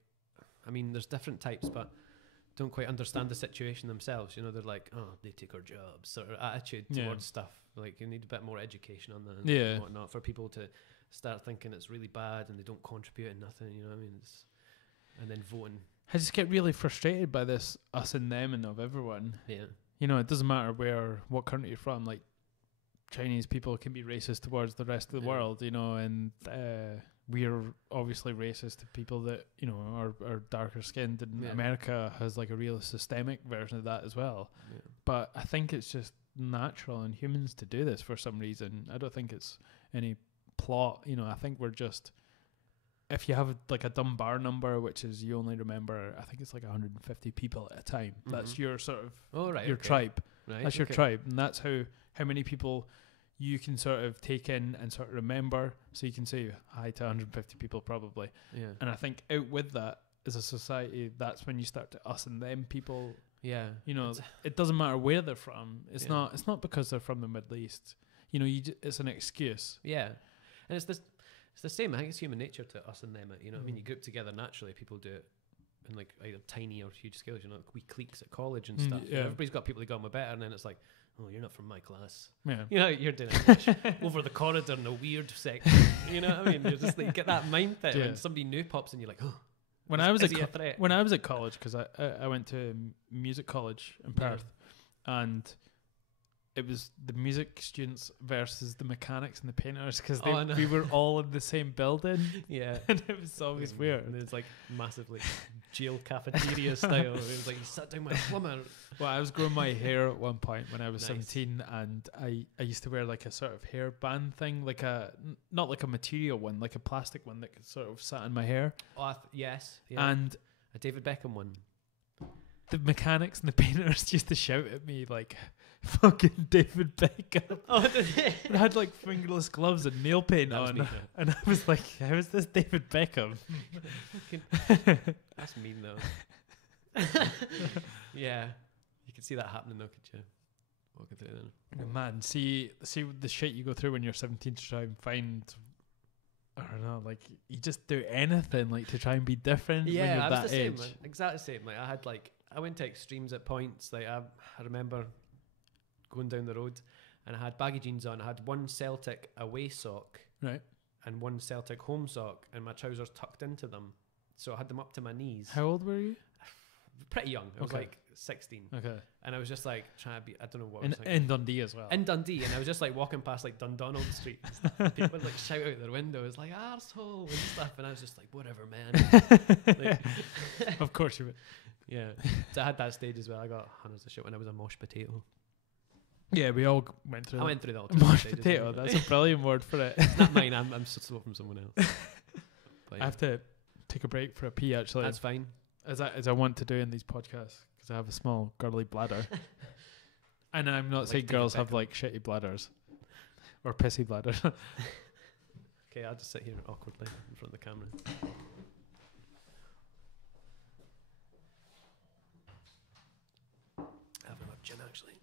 I mean, there's different types, but don't quite understand the situation themselves. You know, they're like, oh, they take our jobs, sort of attitude towards stuff. Like, you need a bit more education on that and whatnot for people to start thinking it's really bad and they don't contribute in nothing. You know what I mean? And then voting. I just get really frustrated by this us and them and of everyone. Yeah. You know, it doesn't matter what country you're from. Like, Chinese people can be racist towards the rest of the world, you know, and we're obviously racist to people that, you know, are darker skinned, and America has like a real systemic version of that as well. Yeah. But I think it's just natural in humans to do this for some reason. I don't think it's any plot, you know. I think we're just, if you have like a dumb bar number, which is you only remember, I think it's like 150 people at a time. That's your sort of your tribe. Right, that's your tribe, and that's how many people you can sort of take in and sort of remember. So you can say hi to 150 people probably. Yeah. And I think out with that as a society, that's when you start to us and them people. Yeah. You know, it doesn't matter where they're from. It's not because they're from the Middle East. You know, it's an excuse. Yeah. And it's the same. I think it's human nature to us and them. You know what I mean? You group together naturally. People do it in like either tiny or huge scales. You know, like we cliques at college and stuff. Yeah. Everybody's got people that got on better, and then it's like, oh, you're not from my class. Yeah. You know, you're doing it over the corridor in a weird section. You know what I mean? You're just like, get that mindset when somebody new pops in, you're like, oh. When I was at college, because I went to music college in Perth, and it was the music students versus the mechanics and the painters, because we were all in the same building. Yeah. And it was always weird. And it's like massively jail cafeteria style. It was like, you sat down my plumber. Well, I was growing my hair at one point when I was 17, and I used to wear like a sort of hairband thing, like not like a material one, like a plastic one that sort of sat in my hair. Oh, yes. Yeah. And a David Beckham one. The mechanics and the painters used to shout at me like, fucking David Beckham. Oh, did they? I had like fingerless gloves and nail paint on, and I was like, how is this David Beckham? That's mean though. Yeah, you can see that happening though, could you? Walking through then. Oh, man, see the shit you go through when you're 17 to try and find, I don't know, like you just do anything like to try and be different. Yeah, when you're I was that the age. same, man. Exactly the same. Like I went to extremes at points. Like I remember going down the road, and I had baggy jeans on. I had one Celtic away sock, right, and one Celtic home sock, and my trousers tucked into them, so I had them up to my knees. How old were you? Pretty young. I was like 16. Okay. And I was just like trying to be, I don't know what. In Dundee as well. In Dundee, and I was just like walking past like Dundonald Street. People would like shout out their windows like arsehole and stuff, and I was just like, whatever, man. Of course you would. Yeah. So I had that stage as well. I got hundreds of shit when I was a mosh potato. Yeah, we all went through. I went through that. Mosh potato. That's a brilliant word for it. It's not mine. I'm stole from someone else. But yeah. I have to take a break for a pee. Actually, that's fine. As I want to do in these podcasts, because I have a small girly bladder. And I'm not saying girls have like shitty bladders or pissy bladders. Okay, I'll just sit here awkwardly in front of the camera. I have enough gin actually.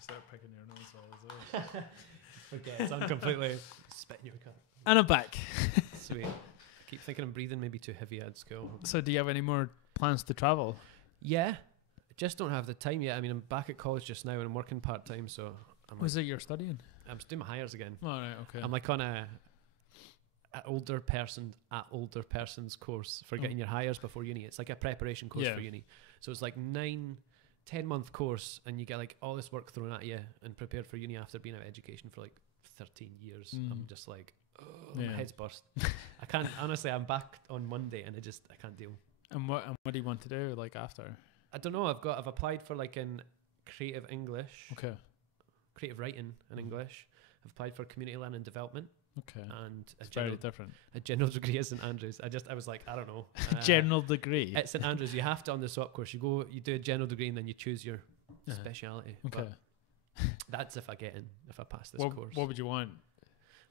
Start picking your nose while I was there. Forget. So I'm completely spitting your cup. And I'm back. Sweet. I keep thinking I'm breathing maybe too heavy at school. So do you have any more plans to travel? Yeah. I just don't have the time yet. I mean, I'm back at college just now and I'm working part-time, so Was it you're studying? I'm doing my hires again. Oh, right, okay. I'm like on a older person's course for getting your hires before uni. It's like a preparation course for uni. So it's like 9-10 month course, and you get like all this work thrown at you and prepared for uni after being out of education for like 13 years. I'm just like, my head's burst. I can't, honestly, I'm back on Monday and I can't deal. And what do you want to do like after? I don't know. I've applied for like in creative English. Okay. Creative writing in English. I've applied for community learning development. Okay. And it's very different. A general degree at St Andrews. I was like, I don't know. General degree? At St Andrews, you have to on the swap course. You do a general degree and then you choose your speciality. Okay. But that's if I pass this course. What would you want?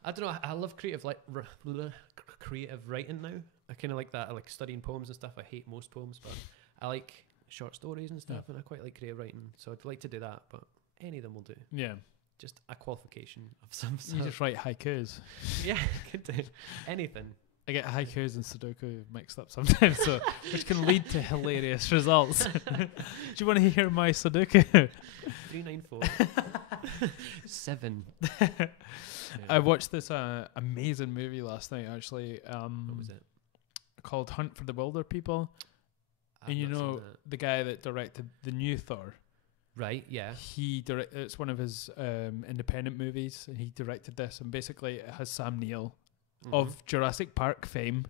I don't know. I love creative writing now. I kind of like that. I like studying poems and stuff. I hate most poems, but I like short stories and stuff, and I quite like creative writing. So I'd like to do that, but any of them will do. Yeah. Just a qualification of some sort. You just write haikus. Yeah, could do anything. I get haikus and Sudoku mixed up sometimes, so which can lead to hilarious results. Do you want to hear my Sudoku? 394 7. I watched this amazing movie last night. Actually, what was it? Called Hunt for the Wilder People. And you know the guy that directed the new Thor. Right, yeah. It's one of his independent movies, and he directed this, and basically it has Sam Neill of Jurassic Park fame.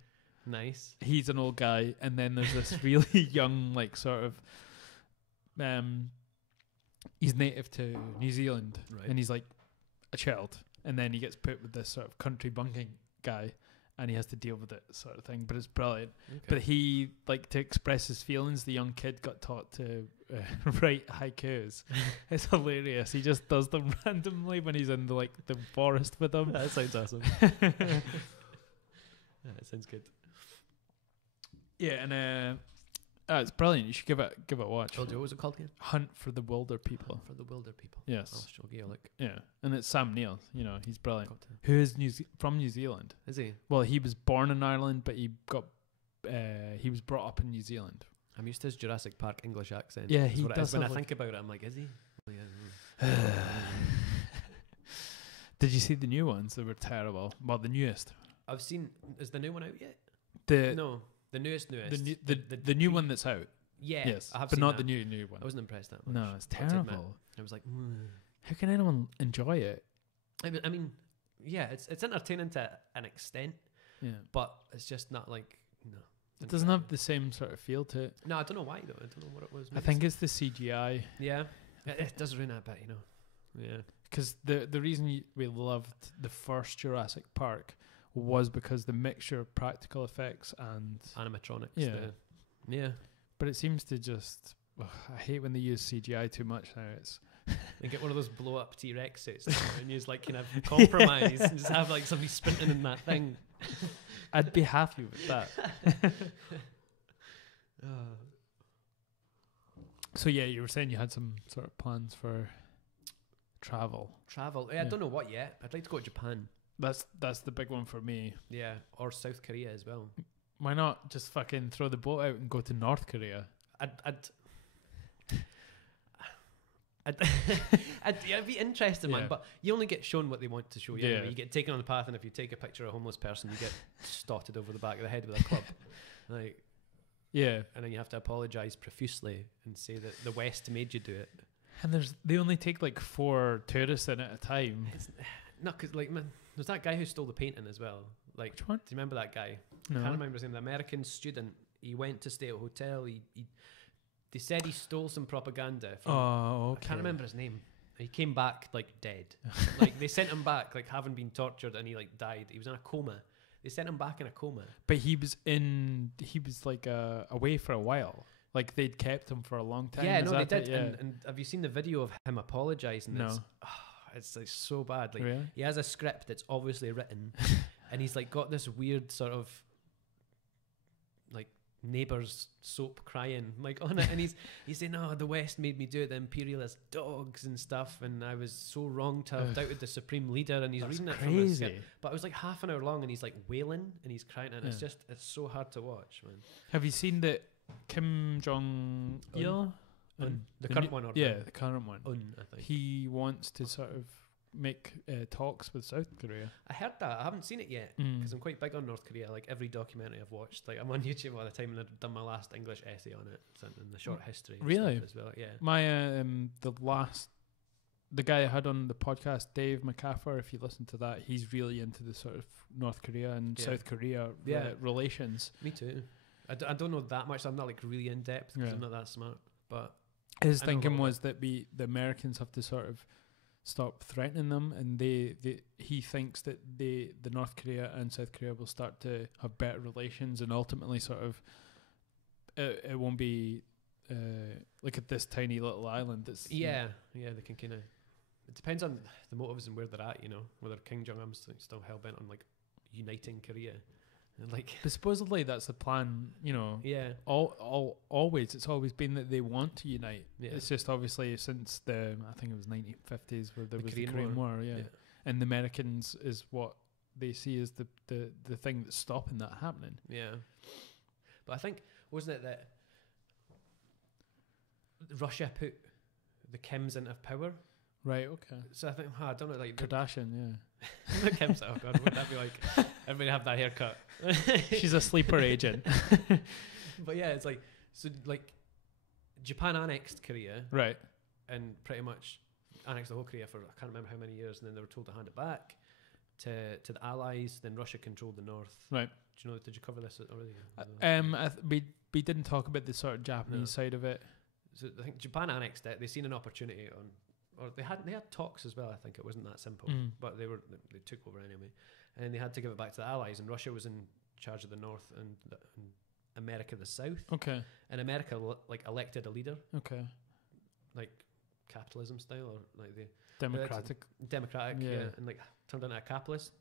Nice. He's an old guy, and then there's this really young, like sort of he's native to New Zealand, right, and he's like a child, and then he gets put with this sort of country bunking guy, and he has to deal with it, sort of thing. But it's brilliant. Okay. But he, like, to express his feelings, the young kid got taught to write haikus. It's hilarious. He just does them randomly when he's in the forest with them. That sounds awesome. That sounds good. Yeah, and it's brilliant. You should give it a watch. What was it called again? Hunt for the Wilder People. Hunt for the Wilder People. Yes. I'll show you a look. Yeah, and it's Sam Neill. You know, he's brilliant. Who is from New Zealand? Is he? Well, he was born in Ireland, but he was brought up in New Zealand. I'm used to his Jurassic Park English accent. Yeah, he does. When I think about it, I'm like, is he? Oh, yeah. Did you see the new ones? They were terrible. Well, the newest. I've seen. Is the new one out yet? No. The newest. The new one that's out. Yeah. Yes. I have but seen not that. the new one. I wasn't impressed that much. No, it's terrible. I was like, how can anyone enjoy it? I mean, yeah, it's entertaining to an extent. Yeah. But it's just not like It doesn't have the same sort of feel to it. No, I don't know why though. I don't know what it was. I think it's the CGI. Yeah. It does ruin it a bit, Yeah. Because the reason we loved the first Jurassic Park was because the mixture of practical effects and animatronics. Yeah. Yeah. But it seems to just... I hate when they use CGI too much now. They get one of those blow-up T-Rex suits and use like kind of compromise and just have like somebody sprinting in that thing. I'd be happy with that. So yeah, you were saying you had some sort of plans for travel. Yeah, I don't know what yet. I'd like to go to Japan. That's the big one for me. Yeah, or South Korea as well. Why not just fucking throw the boat out and go to North Korea? I'd be interested, man, but you only get shown what they want to show you. Anyway. You get taken on the path, and if you take a picture of a homeless person, you get stotted over the back of the head with a club. And then you have to apologise profusely and say that the West made you do it. And they only take like 4 tourists in at a time. No, because there's that guy who stole the painting as well. Like, which one? Do you remember that guy? No. I can't remember his name. The American student. He went to stay at a hotel. They said he stole some propaganda. Okay. I can't remember his name. He came back like dead. Like they sent him back like having been tortured, and he like died. He was in a coma. They sent him back in a coma. But he was like away for a while. Like they'd kept him for a long time. Yeah, no, they did. Yeah. And have you seen the video of him apologising? No. It's like so bad. Like really? He has a script that's obviously written, and he's like got this weird sort of like neighbour's soap crying like on it, and he's saying, "Oh, the West made me do it, the imperialist dogs and stuff, and I was so wrong to have doubted the supreme leader." And he's reading it from his script, but it was like half an hour long, and he's like wailing and he's crying, and it's so hard to watch, man. Have you seen that Kim Jong Il, the current one, or the current one? I think He wants to sort of make talks with South Korea. I heard that. I haven't seen it yet because I'm quite big on North Korea. Like every documentary I've watched, like I'm on YouTube all the time, and I've done my last English essay on it, and the short history. Really? Stuff as well. Yeah. My the guy I had on the podcast, Dave McCaffer. If you listen to that, he's really into the sort of North Korea and South Korea relations. Me too. I don't know that much. So I'm not like really in depth because I'm not that smart. But his thinking was that the Americans have to sort of stop threatening them, and he thinks that the North Korea and South Korea will start to have better relations, and ultimately sort of it won't be like at this tiny little island. It's they can kind of. It depends on the motives and where they're at, whether Kim Jong Un's still hell bent on like uniting Korea. Like, but supposedly that's the plan, always it's always been that they want to unite. It's just obviously since I think it was 1950s where there was the Korean War, and the Americans is what they see as the thing that's stopping that happening. But I think, wasn't it that Russia put the Kims into power? Right, okay. So I think, I don't know, like Kardashian, the Kims, oh god, would that be like everybody have that haircut? She's a sleeper agent. But yeah, it's like, so like Japan annexed Korea, right, and pretty much annexed the whole Korea for I can't remember how many years, and then they were told to hand it back to the Allies. Then Russia controlled the north. Right. Do you know? Did you cover this already? We didn't talk about the sort of Japanese side of it. So I think Japan annexed it. They seen an opportunity or they had talks as well. I think it wasn't that simple, but they took over anyway, and then they had to give it back to the Allies. And Russia was in charge of the north, and America the south. Okay. And America elected a leader. Okay. Like capitalism style, or like the democratic, and like turned into a capitalist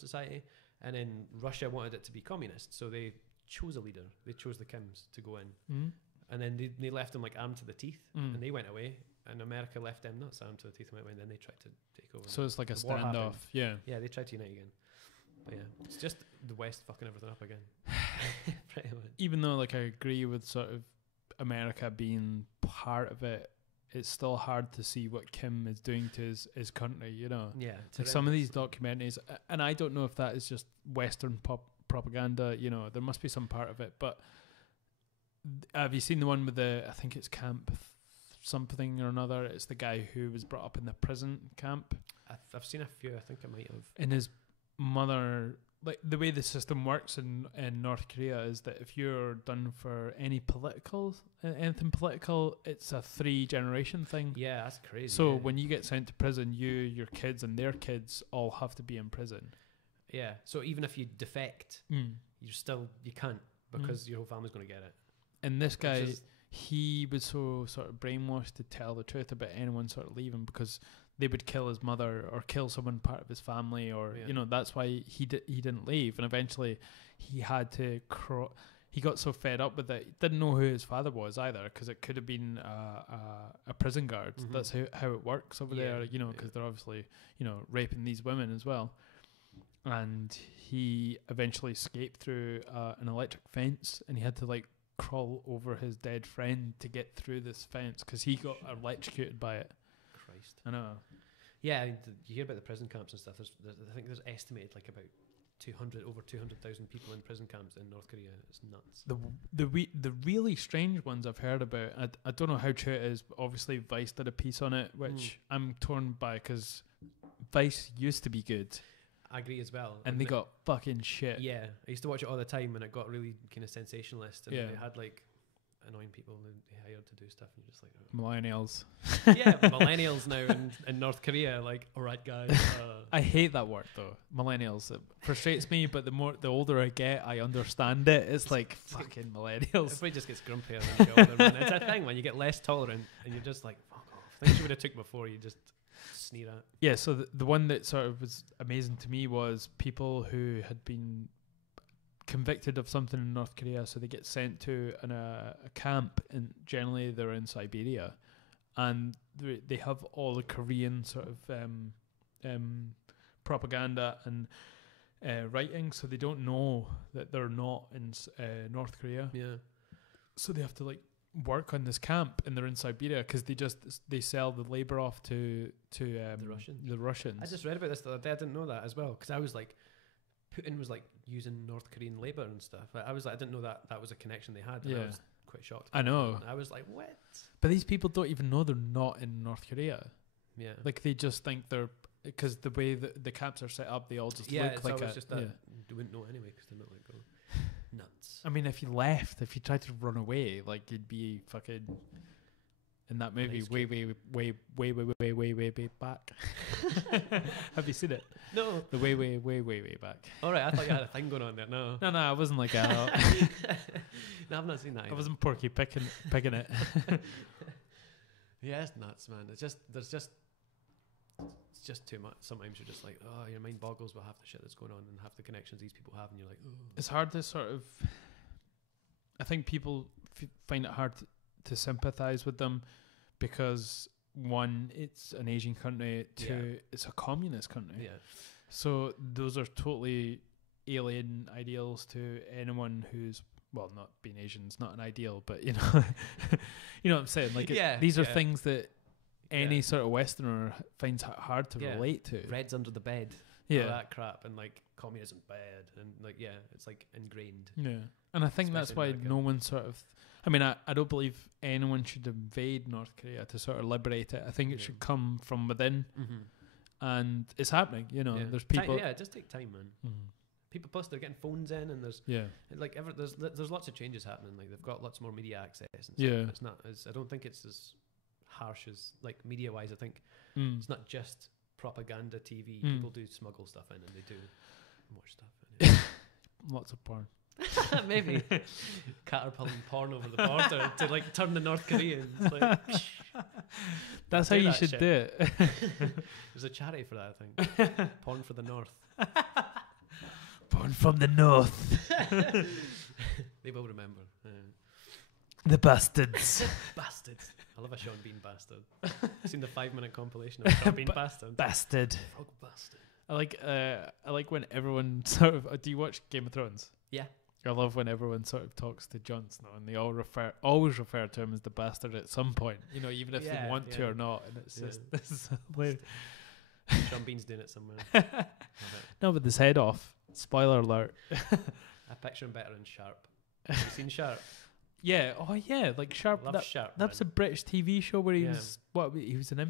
society. And then Russia wanted it to be communist, so they chose a leader. They chose the Kims to go in, and then they left them like armed to the teeth, and they went away. And America left them not armed to the teeth and went away, and then they tried to take over. So it's like a standoff. Yeah, they tried to unite again. But yeah, it's just the West fucking everything up again. Pretty much. Even though like I agree with sort of America being part of it, it's still hard to see what Kim is doing to his country, Yeah. Like some of these documentaries, and I don't know if that is just Western propaganda, there must be some part of it, but have you seen the one with I think it's Camp something or another? It's the guy who was brought up in the prison camp. I've seen a few. I think I might have. And his mother, like the way the system works in North Korea is that if you're done for anything political, it's a 3-generation thing. Yeah, that's crazy. So when you get sent to prison, your kids and their kids all have to be in prison. Yeah. So even if you defect, you can't because your whole family's going to get it. And this guy, he was so sort of brainwashed to tell the truth about anyone sort of leaving because they would kill his mother or kill someone part of his family, or that's why he didn't leave. And eventually he had to he got so fed up with it, he didn't know who his father was either, because it could have been a prison guard. That's how it works over there, because they're obviously raping these women as well. And he eventually escaped through an electric fence, and he had to like crawl over his dead friend to get through this fence because he got electrocuted by it. Christ. I know. Yeah, you hear about the prison camps and stuff. I think there's estimated like about 200,000 people in prison camps in North Korea. It's nuts. The really strange ones I've heard about, I don't know how true it is, but obviously Vice did a piece on it, which I'm torn by because Vice used to be good. I agree as well. And they got fucking shit. Yeah, I used to watch it all the time, and it got really kind of sensationalist. And they had like annoying people and they hired to do stuff, and you're just like, millennials. Yeah, millennials now in North Korea. Like, all right, guys. I hate that word though. Millennials. It frustrates me, but the older I get, I understand it. It's like fucking millennials. Everybody just gets grumpier when you get older, man. It's a thing when you get less tolerant, and you're just like, fuck off. Things you would have took before, you just sneer at. Yeah, so the one that sort of was amazing to me was people who had been convicted of something in North Korea, so they get sent to a camp, and generally they're in Siberia, and they have all the Korean sort of propaganda and writing, so they don't know that they're not in North Korea. Yeah. So they have to like work on this camp, and they're in Siberia because they sell the labor off to the Russians. I just read about this the other day. I didn't know that as well, because I was like, Putin was like using North Korean labor and stuff. I was like, I didn't know that was a connection they had. And I was quite shocked. I know. I was like, what? But these people don't even know they're not in North Korea. Yeah. Like they just think they're, because the way the camps are set up, they all just look like it's just that you wouldn't know anyway, because they're not like nuts. I mean, if you tried to run away, like you'd be fucking in that movie Nice way back. Have you seen it? No. The way back. All right, I thought you had a thing going on there. No. No, I wasn't like that. No, I've not seen that either. I wasn't Porky picking it. Yeah, it's nuts, man. It's just too much. Sometimes you're just like, oh, your mind boggles with half the shit that's going on and half the connections these people have, and you're like, oh. It's hard to sort of. I think people find it hard to sympathize with them because, one, it's an Asian country. Two, it's a communist country. Yeah. So those are totally alien ideals to anyone who's, well, not being Asian is not an ideal, but you know, you know what I'm saying. Like these are things that any sort of Westerner finds hard to relate to. Reds under the bed. All that crap, and like communism bad, and like it's like ingrained. Yeah, and I think that's why no one sort of. I mean, I don't believe anyone should invade North Korea to sort of liberate it. I think it should come from within, and it's happening. You know, there's people. It just take time, man. People, plus they're getting phones in, and there's like there's lots of changes happening. Like they've got lots more media access. And stuff. Yeah, it's not as, I don't think it's as harsh as like media wise. I think it's not just propaganda TV. People do smuggle stuff in, and they do more stuff. Anyway. Lots of porn. Maybe caterpilling porn over the border to like turn the North Koreans. Like, that's how you should do it. There's a charity for that, I think. Porn for the North. Porn from the North. They will remember. The bastards. Bastards. I love a Sean Bean bastard. I've seen the 5-minute compilation of Sean Bean bastard. Bastard. Frog bastard. I like when everyone sort of. Do you watch Game of Thrones? Yeah. I love when everyone sort of talks to Jon Snow, and they always refer to him as the bastard at some point. You know, even if they want to or not. And it's just this is hilarious. Sean Bean's doing it somewhere. No, with his head off. Spoiler alert. I picture him better in Sharp. Have you seen Sharp? Yeah. Oh yeah, like Sharp. Sharp. That's a British TV show where he was he was an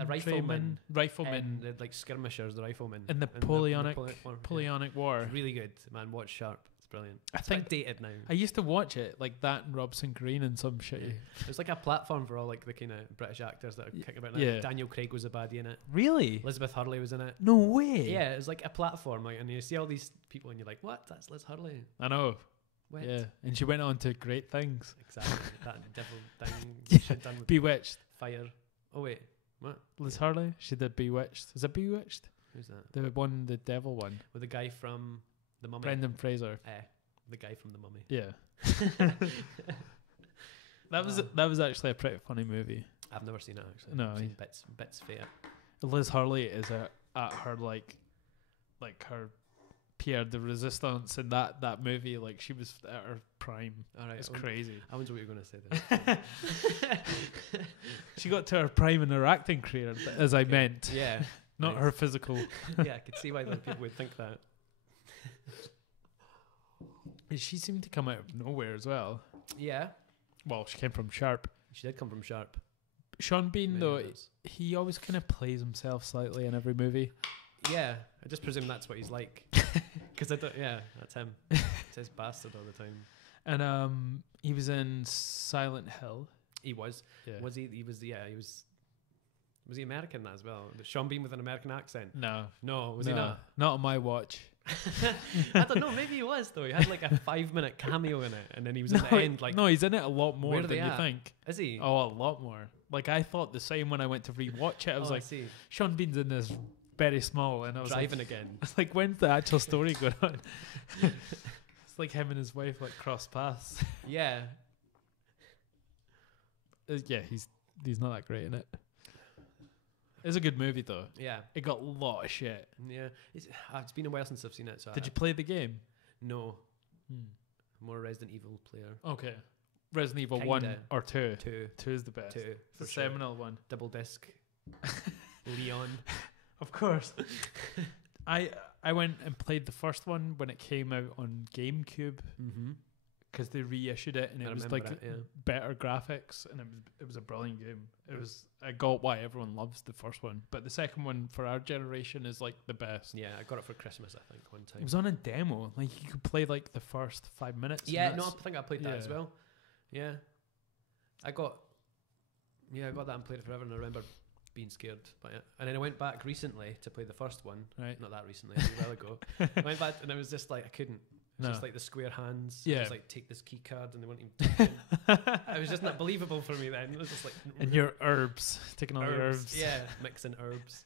a rifleman, the like skirmishers, the riflemen in the Napoleonic War. It's really good, man. Watch Sharp. It's brilliant. I think dated now. I used to watch it like that and Robson Green and some shit. Yeah. It's like a platform for all like the kind of British actors that are kicking about now. Yeah. Daniel Craig was a baddie in it. Really? Elizabeth Hurley was in it. No way. Yeah, it's like a platform, like, and you see all these people and you're like, what? That's Liz Hurley. I know. What? Yeah, and she went on to great things. Exactly. That devil thing she'd done with Bewitched. Fire. Oh wait. What? Liz Hurley? She did Bewitched. Is it Bewitched? Who's that? The devil one. With the guy from The Mummy. Brendan Fraser. The guy from The Mummy. Yeah. That was actually a pretty funny movie. I've never seen it actually. No. I've seen bits of it. Liz Hurley is at her like her Pierre de Resistance in that movie. Like she was at her prime. All right. It's crazy. I wonder what you're going to say there. She got to her prime in her acting career, as I meant. Yeah. Not her physical. Yeah, I could see why people would think that. She seemed to come out of nowhere as well. Yeah. Well, she came from Sharp. She did come from Sharp. Sean Bean, though, he always kind of plays himself slightly in every movie. Yeah, I just presume that's what he's like. Because that's him. He says bastard all the time. And he was in Silent Hill. He was. Yeah. Was he? He was. Yeah, he was. Was he American as well? Sean Bean with an American accent? No. Was he not? Not on my watch. I don't know. Maybe he was though. He had like a 5-minute cameo in it, and then he was at the end. Like, no, he's in it a lot more than you think. Is he? Oh, a lot more. Like I thought the same when I went to rewatch it. I was like, Sean Bean's in this very small, and I was driving like, again. I was like, when's the actual story going on? It's like him and his wife like cross paths. Yeah. Yeah, he's not that great in it. It's a good movie though. Yeah. It got a lot of shit. Yeah. It's been a while since I've seen it. So Did you play the game? No. More Resident Evil player. Okay. Resident Evil Kinda. 1 or 2? 2. 2 is the best. 2. It's the For sure. seminal one. Double disc. Leon. Of course. I went and played the first one when it came out on GameCube Mm-hmm. because they reissued it and I it was remember like it, yeah. better graphics and it was a brilliant game. I got why everyone loves the first one, but the second one for our generation is like the best. Yeah, I got it for Christmas, I think, one time. It was on a demo. Like you could play like the first 5 minutes. Yeah, no, I think I played that as yeah. well. Yeah. I got that and played it forever, and I remember being scared by it. And then I went back recently to play the first one. Right. Not that recently, a while ago. I went back and it was just like I couldn't. It was No. just like the square hands. Yeah. It was like take this key card and they wouldn't even take it. It was just not believable for me then. It was just like And your herbs, taking all the herbs. Yeah, mixing herbs.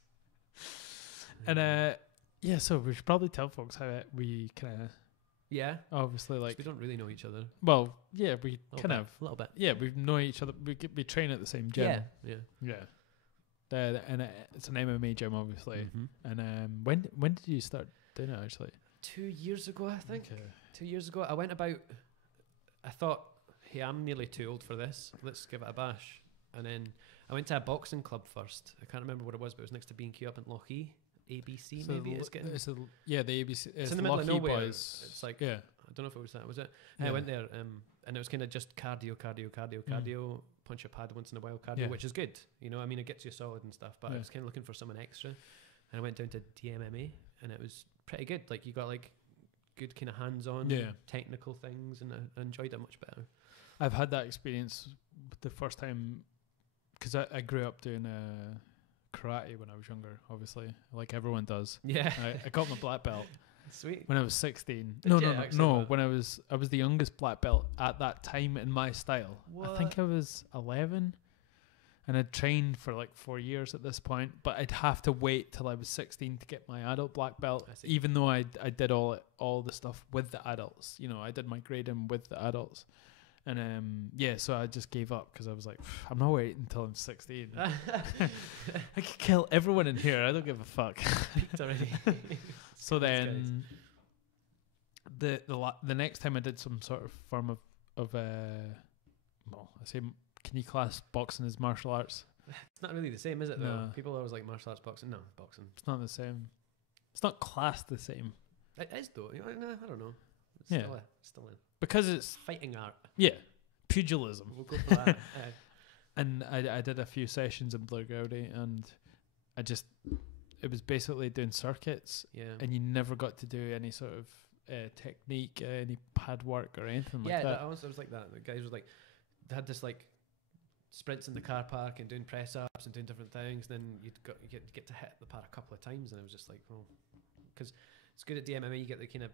And yeah, so we should probably tell folks how we kind of Yeah. obviously 'Cause like we don't really know each other. well, yeah, we kind of a little bit. yeah, we know each other. We train at the same gym. Yeah. Yeah. And it's an MMA gym, obviously. Mm-hmm. And when did you start doing it actually? 2 years ago, I think. Okay. 2 years ago, I went about. I thought, hey, I'm nearly too old for this. Let's give it a bash. And then I went to a boxing club first. I can't remember what it was, but it was next to B&Q up in Lochee. ABC, So maybe it's getting. yeah, the ABC. It's in the middle of Lochee nowhere. Boys. It's like yeah. I don't know if it was that. Was it? Yeah. I went there, and it was kind of just cardio, punch a pad once in a while, cardio, Yeah. which is good. You know, I mean, it gets you solid and stuff. But I Yeah. was kind of looking for something extra, and I went down to DMMA, and it was pretty good. Like you got like good kind of hands-on, Yeah. technical things, and I enjoyed it much better. I've had that experience the first time because I grew up doing karate when I was younger, obviously, like everyone does. Yeah, I got my black belt sweet. when I was 16. Did No, you no, no, actually? no. When I was the youngest black belt at that time in my style. I think What? I was 11, and I'd trained for like 4 years at this point. But I'd have to wait till I was 16 to get my adult black belt, I see. even though I did all the stuff with the adults. You know, I did my grading with the adults. And yeah, so I just gave up because I was like, I'm not waiting until I'm 16. I could kill everyone in here. I don't give a fuck. Peaked already. So These then, the next time I did some sort of form of well, I say, can you class boxing as martial arts? It's not really the same, is it? Though No. people always like martial arts boxing. No, boxing. It's not the same. It's not classed the same It is though. You know, I don't know. It's Yeah. still a because it's fighting art. pugilism. We'll go for that. And I did a few sessions in Blair Gowdy, and it was basically doing circuits, Yeah. and you never got to do any sort of technique, any pad work or anything like Yeah, that. I was like that. The guys were like, they had this like sprints in the car park and doing press ups and doing different things. Then you get to hit the pad a couple of times, and I was just like, well, because it's good at DMMA. You get the kind of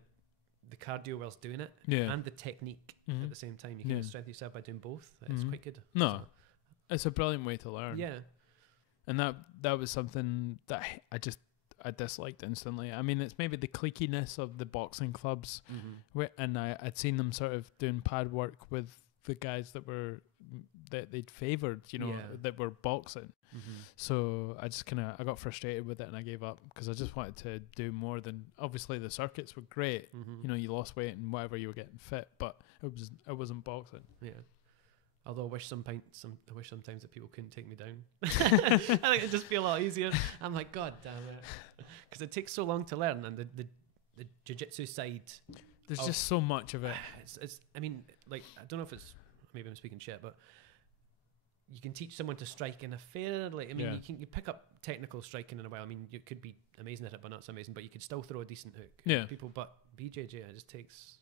the cardio whilst doing it, Yeah. and the technique Mhm. at the same time. You can Yeah. strengthen yourself by doing both. It's Mhm. quite good. No, it's a brilliant way to learn. Yeah. And that was something that I disliked instantly. I mean, it's maybe the cliqueiness of the boxing clubs, and I'd seen them sort of doing pad work with the guys that they'd favoured, you know, Yeah. that were boxing. So I just I got frustrated with it and I gave up because I just wanted to do more than, obviously the circuits were great. You know, you lost weight and whatever, you were getting fit, but it wasn't boxing. Yeah. Although I wish sometimes that people couldn't take me down. I think it'd just be a lot easier. I'm like, God damn it, because it takes so long to learn, and the jiu-jitsu side. There's just so much of it. It's. I mean, like, I don't know if it's, maybe I'm speaking shit, but you can teach someone to strike in a fairly. I mean, Yeah. you pick up technical striking in a while. I mean, you could be amazing at it, but not so amazing. But you could still throw a decent hook. Yeah. People, but BJJ, it just takes,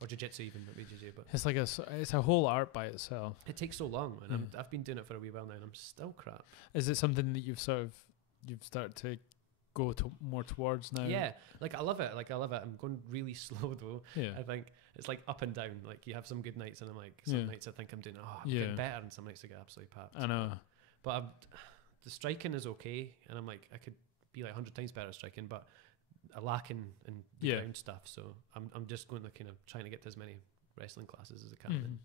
or jiu-jitsu even, but BJJ, but It's like it's a whole art by itself. it takes so long, and I've been doing it for a wee while now, and I'm still crap. Is it something that you've started to go more towards now? Yeah, like I love it. I'm going really slow though. Yeah. I think it's like up and down. Like you have some good nights, and I'm like, some Yeah. nights I think I'm doing, I'm Yeah. getting better, and some nights I get absolutely papped. I know. But the striking is okay, and I'm like, I could be like 100 times better at striking, but I lack in the ground stuff. So I'm just going to kind of trying to get to as many wrestling classes as I can and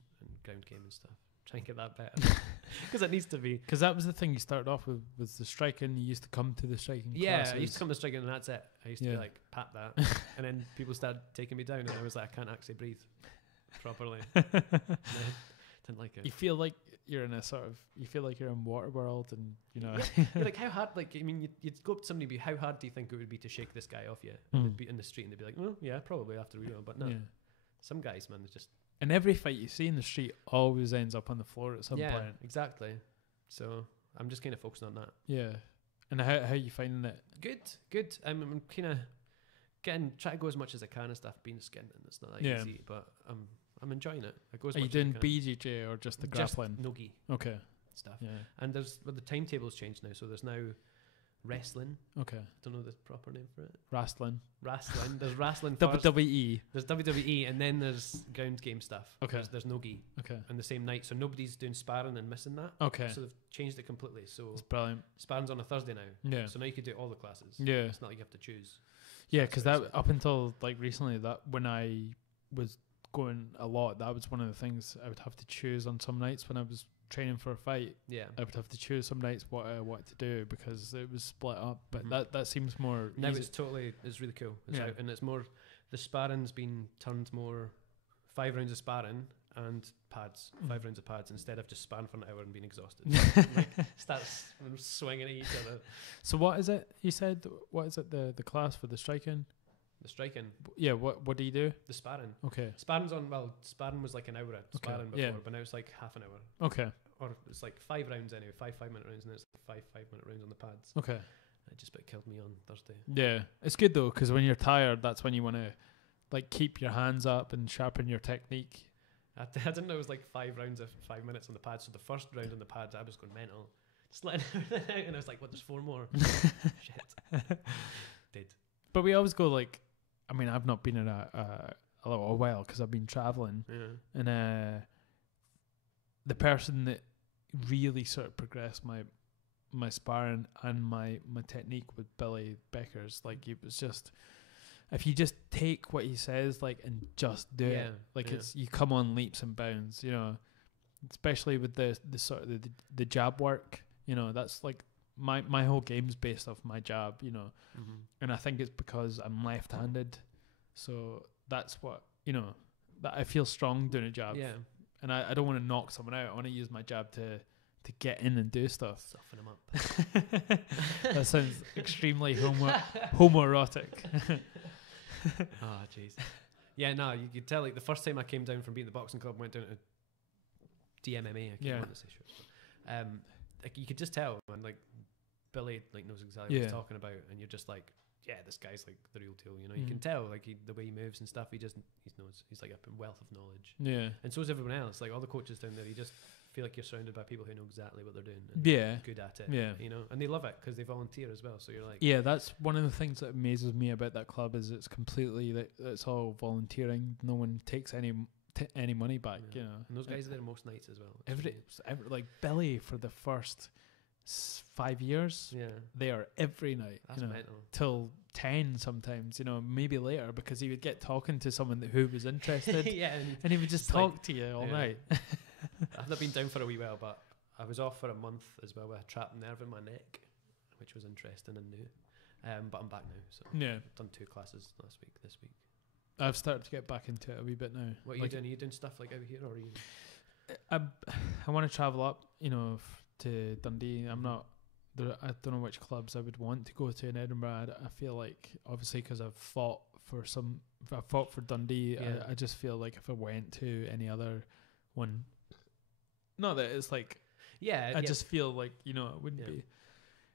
ground game and stuff. Try and get that better because it needs to be. Because that was the thing you started off with, was the striking. You used to come to the striking classes. I used to come to striking and that's it. I used to be like, pat that. And then people started taking me down and I was like, I can't actually breathe properly. Didn't like it. You feel like you're in a sort of, you feel like you're in Waterworld and, you know. You're like, how hard, like, I mean, you'd go up to somebody and be, how hard do you think it would be to shake this guy off you? And they'd be in the street and they'd be like, well, yeah, probably after we go. But no, some guys, man, it's just. And every fight you see in the street always ends up on the floor at some point. Yeah, exactly. So I'm just kind of focusing on that. Yeah. And how are you finding it? Good. I'm kind of try to go as much as I can and stuff, being skinned, and it's not that easy, but I'm enjoying it. I go as Are much you doing as I can. BJJ or just the grappling? Just no-gi. Okay. Stuff. Yeah. And the timetable's changed now, so there's now wrestling. Okay. Don't know the proper name for it. Wrestling. There's wrestling first. WWE. There's WWE, and then there's ground game stuff. Okay. There's no-gi. Okay. On the same night, so nobody's doing sparring and missing that. Okay. So they've changed it completely. So it's brilliant. sparring's on a Thursday now. Yeah. So now you could do all the classes. Yeah. It's not like you have to choose. Yeah, because that up until like recently, that when I was going a lot, that was one of the things I would have to choose on some nights when I was training for a fight. Yeah. I would have to choose some nights what I wanted to do because it was split up. But that seems more now easy. it's really cool. It's out, and it's more, the sparring's been turned more 5 rounds of sparring and pads, 5 rounds of pads instead of just sparring for an hour and being exhausted. Like, starts swinging at each other. So what is it you said? What is it, the class for the striking? The striking. Yeah, what do you do? The sparring. Okay. Sparring was like an hour at sparring before, but now it's like half an hour. Okay. Or it's like 5 rounds anyway, 5-minute rounds, and then it's like 5-minute rounds on the pads. Okay. It just about killed me on Thursday. Yeah, it's good though, because when you're tired, that's when you want to like keep your hands up and sharpen your technique. I didn't know it was like 5 rounds of 5 minutes on the pads. So the first round on the pads, I was going mental, just letting everything out, and I was like, "What? There's 4 more." Shit. Did. But we always go like, I mean, I've not been in a little while because I've been traveling, and the person that really sort of progressed my sparring and my technique with Billy Becker's, like, it was just, if you just take what he says, like, and just do it, like, it's, you come on leaps and bounds, you know, especially with the sort of the jab work, you know, that's like my whole game's based off my jab, you know, and I think it's because I'm left-handed, so that's what, you know, that I feel strong doing a jab, and I don't want to knock someone out. I want to use my jab to get in and do stuff. Soften them up. That sounds extremely homoerotic. Oh, jeez. Yeah, no, you could tell, like, the first time I came down from being at the boxing club, went down to DMMA. I can't want to say sure. Like, you could just tell, man, like, Billy, like, knows exactly what he's talking about, and you're just like, yeah, this guy's like the real deal, you know. You can tell, like, the way he moves and stuff. He knows. He's like a wealth of knowledge. Yeah, and so is everyone else. Like, all the coaches down there, you just feel like you're surrounded by people who know exactly what they're doing. And good at it. Yeah, you know, and they love it because they volunteer as well. So you're like, yeah, that's one of the things that amazes me about that club is it's completely it's all volunteering. No one takes any money back. You know, and those guys are there most nights as well. Every like Billy for the first 5 years, they are every night. That's mental. Till 10 sometimes, you know, maybe later, because he would get talking to someone who was interested. And he would just talk to you all night. I've not been down for a wee while, but I was off for a month as well with a trapped nerve in my neck, which was interesting and new. But I'm back now, so I've done 2 classes this week. I've started to get back into it a wee bit now. What are you doing? Are you doing stuff like out here, or are you? I want to travel up, you know, to Dundee. I don't know which clubs I would want to go to in Edinburgh. I feel like, obviously, because I've fought for Dundee, I just feel like if I went to any other one, not that it's like, I just feel like, you know, it wouldn't be.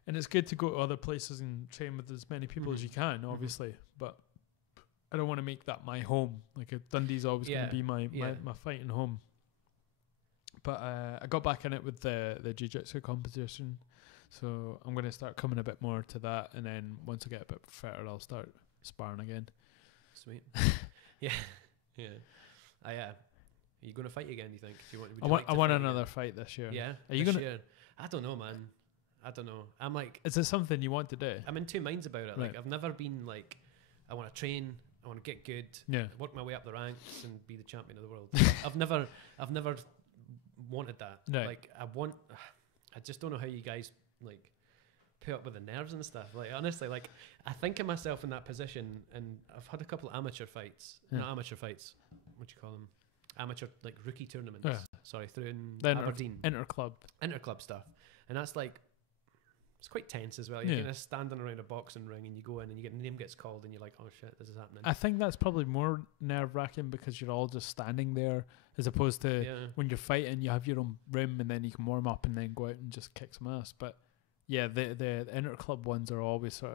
And it's good to go to other places and train with as many people as you can, obviously, but I don't want to make that my home. Like, Dundee's always going to be my fighting home. But I got back in it with the jiu-jitsu competition, so I'm going to start coming a bit more to that, and then once I get a bit fitter, I'll start sparring again. Sweet. Are you going to fight again, do you think? I want another fight this year. Yeah? Are you going to? I don't know, man. I don't know. I'm like, is it something you want to do? I'm in two minds about it. Right. Like I've never been like, I want to train, I want to get good, work my way up the ranks and be the champion of the world. I've never wanted that. Right. Like I just don't know how you guys like put up with the nerves and stuff. Like honestly, like I think of myself in that position, and I've had a couple of amateur fights, not amateur fights. What do you call them? Amateur like rookie tournaments. Sorry, through in Aberdeen. Interclub Stuff, and that's like it's quite tense as well. You're kind of standing around a boxing ring, and you go in, and your name gets called, and you're like, "Oh shit, this is happening." I think that's probably more nerve wracking because you're all just standing there, as opposed to when you're fighting, you have your own room, and then you can warm up, and then go out and just kick some ass. But yeah, the interclub ones are always sort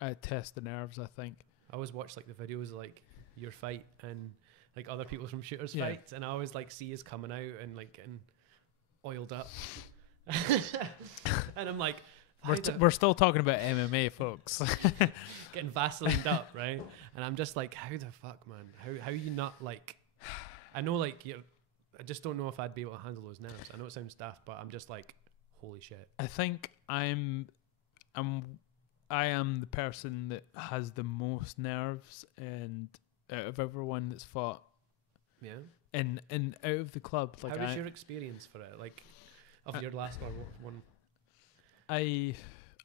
of test the nerves. I think I always watch like the videos of, like your fight and like other people from shooters fights, and I always like see us coming out and like getting oiled up. And I'm like, we're still talking about MMA, folks. Getting Vaselined up, right? And I'm just like, how the fuck, man? How you not like? I know, like I just don't know if I'd be able to handle those nerves. I know it sounds daft, but I'm just like, holy shit. I think I am the person that has the most nerves, and out of everyone that's fought, and out of the club, like how was your experience for it? Like. Of your last one? I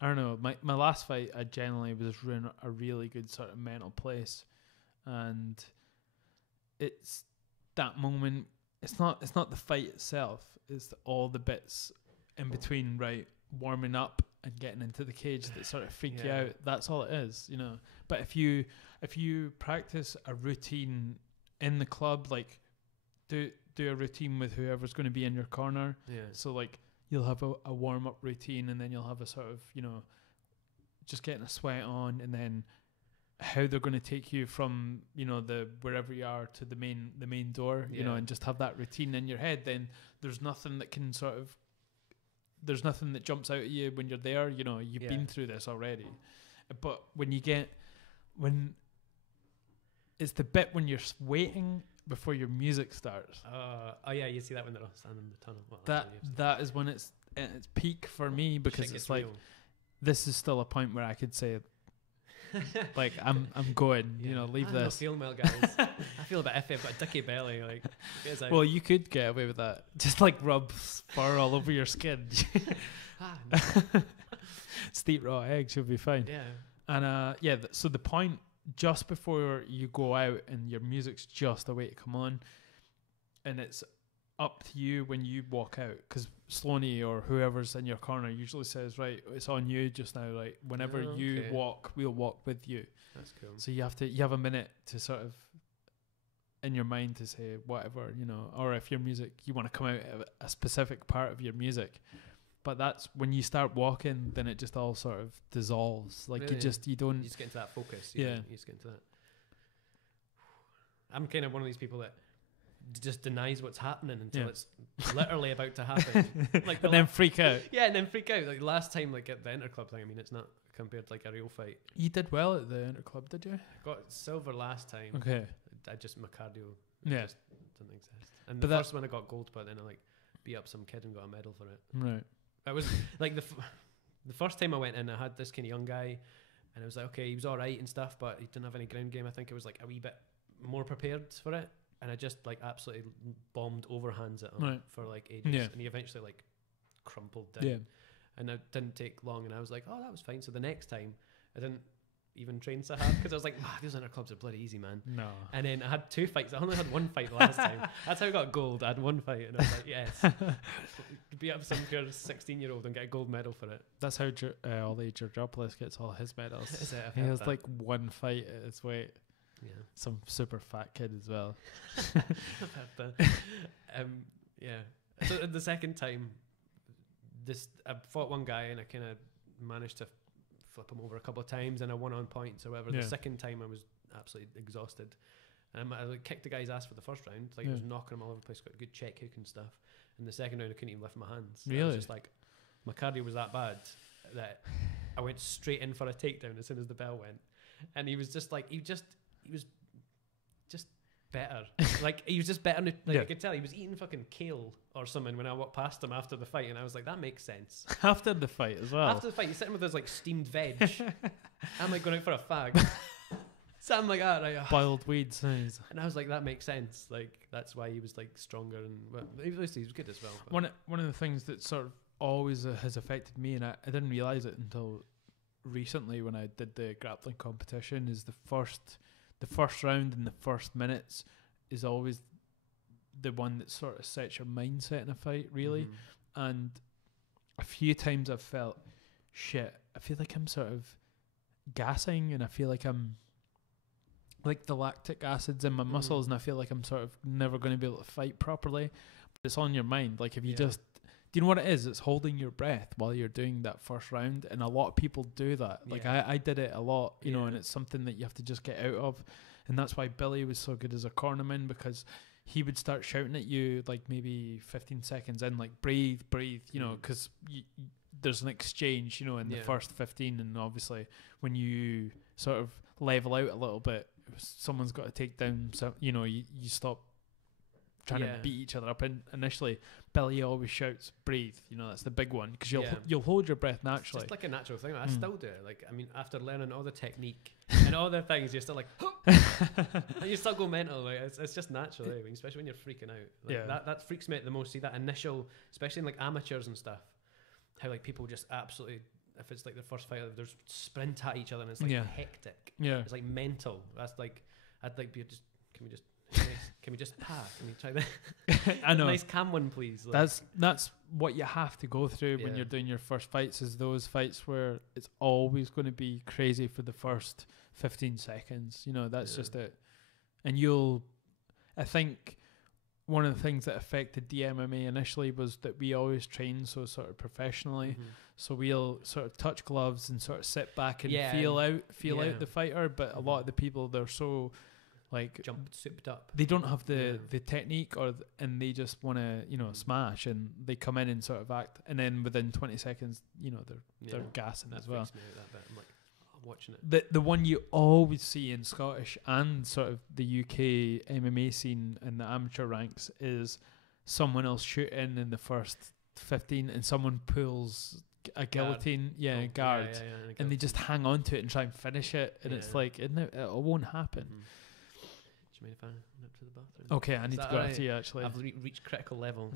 don't know. My last fight, I generally was in a really good sort of mental place, and it's that moment. It's not the fight itself. It's all the bits in between, right? Warming up and getting into the cage that sort of freak you out. That's all it is, you know. But if you practice a routine in the club, like do a routine with whoever's going to be in your corner. Yeah. So like you'll have a warm up routine, and then you'll have a sort of, you know, just getting a sweat on, and then how they're going to take you from, you know, the wherever you are to the main door, you know, and just have that routine in your head. Then there's nothing that jumps out at you when you're there. You know, you've been through this already. But when it's the bit when you're waiting before your music starts. You see that when they're all standing in the tunnel. Well, that is when it's at its peak for me, because it's like real. This is still a point where I could say, like, I'm going, you know, leave this. I feel well, guys. I feel a bit iffy. I've got a dicky belly. Like, well, you could get away with that. Just like rub fur all over your skin. Steep raw eggs, you'll be fine. Yeah. And so the point just before you go out and your music's just away to come on, and it's up to you when you walk out, because Sloaney or whoever's in your corner usually says, right, it's on you just now, like whenever you walk, we'll walk with you. That's cool. So you have a minute to sort of in your mind to say whatever, you know, or if your music, you want to come out of a specific part of your music. But that's when you start walking, then it just all sort of dissolves. Like really? you just get into that focus. You just get into that. I'm kind of one of these people that just denies what's happening until it's literally about to happen. Like and then freak out. Yeah, and then freak out. Like last time, like at the Interclub thing, I mean, it's not compared to like a real fight. You did well at the Interclub, did you? I got silver last time. Okay. My cardio just didn't exist. And but the first one I got gold, but then I like beat up some kid and got a medal for it. Right. It was like the first time I went in, I had this kind of young guy, and I was like, okay, he was all right and stuff, but he didn't have any ground game. I think it was like a wee bit more prepared for it, and I just like absolutely bombed overhands at him for like ages, and he eventually like crumpled down, and it didn't take long, and I was like, oh, that was fine. So the next time, I didn't even train so hard because I was like, these Interclubs are bloody easy, man. No. And then I had 2 fights. I only had 1 fight the last time. That's how I got gold. I had 1 fight, and I was like, yes. Beat up some 16-year-old and get a gold medal for it. That's how Ollie Georgopoulos gets all his medals. Is it? He has like 1 fight at his weight. Yeah. Some super fat kid as well. I've heard that. So the second time, I fought one guy and I kind of managed to flip him over a couple of times, and I won on points or whatever. The second time I was absolutely exhausted, and I like kicked the guy's ass for the first round, like I was knocking him all over the place, got a good check hook and stuff. And the second round I couldn't even lift my hands. Really? I was just like, my cardio was that bad that I went straight in for a takedown as soon as the bell went, and he was just like, he was just better. Like, he was just better. Like, Yeah. I could tell he was eating fucking kale or something when I walked past him after the fight, and I was like, that makes sense. After the fight as well. After the fight, he's sitting with his like steamed veg. I'm like going out for a fag. Something like that, right? Boiled weeds. And I was like, that makes sense. Like, that's why he was like stronger, and well, he was good as well. But. One of the things that sort of always has affected me, and I didn't realize it until recently when I did the grappling competition, is the first round and the first minutes is always the one that sort of sets your mindset in a fight, really. Mm-hmm. And a few times I've felt, shit, I feel like I'm sort of gassing, and I feel like I'm like the lactic acids in my muscles, and I feel like I'm sort of never going to be able to fight properly. But it's on your mind. Like, if you just, do you know what it is? It's holding your breath while you're doing that first round, and a lot of people do that. Like, I did it a lot, you know, and it's something that you have to just get out of. And that's why Billy was so good as a cornerman, because he would start shouting at you like maybe 15 seconds in, like, breathe, you know, because there's an exchange, you know, in the first 15, and obviously when you sort of level out a little bit, someone's got to take down, so you know, you stop trying to beat each other up. And initially Billy always shouts breathe, you know, that's the big one, because you'll hold your breath naturally. It's just like a natural thing. I still do it. Like, I mean, after learning all the technique and all the things, you're still like and you still go mental. Like, it's just natural, especially when you're freaking out. Like, that freaks me out the most. See, that initial, especially in like amateurs and stuff, how like people just absolutely, if it's like the first fight, they just sprint at each other, and it's like hectic. Yeah, it's like mental. That's like, I'd like be just, can we just can you try that? I know. Nice cam one, please. Like, that's what you have to go through when you're doing your first fights, is those fights where it's always going to be crazy for the first 15 seconds. You know, that's just it. And I think one of the things that affected the MMA initially was that we always train so sort of professionally. So we'll sort of touch gloves and sort of sit back and feel out the fighter. But a lot of the people, they're so like souped up. They don't have the technique, and they just want to, you know, smash, and they come in and sort of act, and then within 20 seconds, you know, they're gassing as well. Me out that bit. I'm like, I'm watching it. The one you always see in Scottish and sort of the UK MMA scene in the amateur ranks is someone else shooting in the first 15, and someone pulls a guillotine, guard, and they just hang on to it and try and finish it, and it's like, it won't happen. Do you mind if I nip to the bathroom? Okay, I need to go after you, actually. I've reached critical level.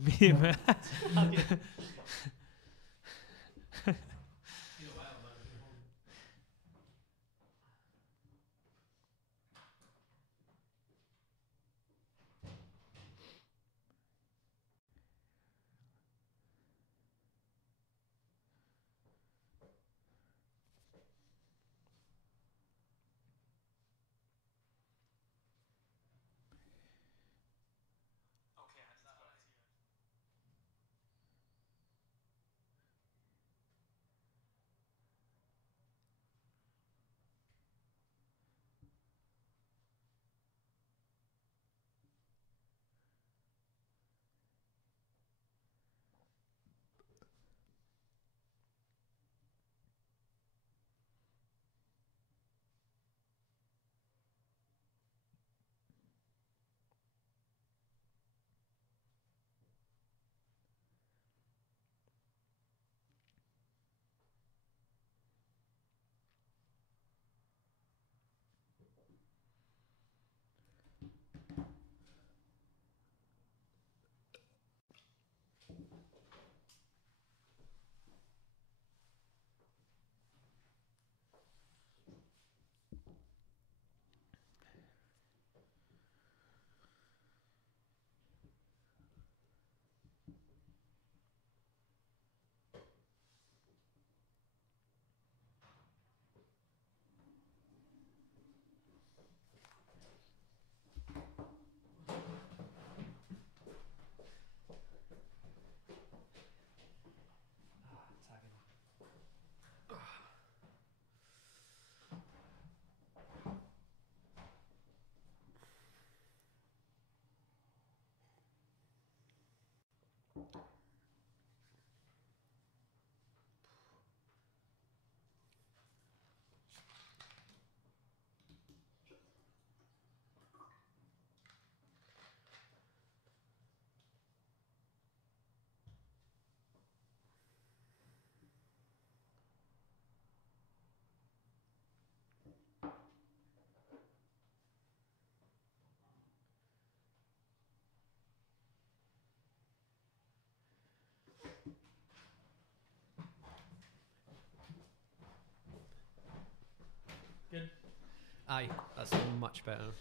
Aye, that's much better.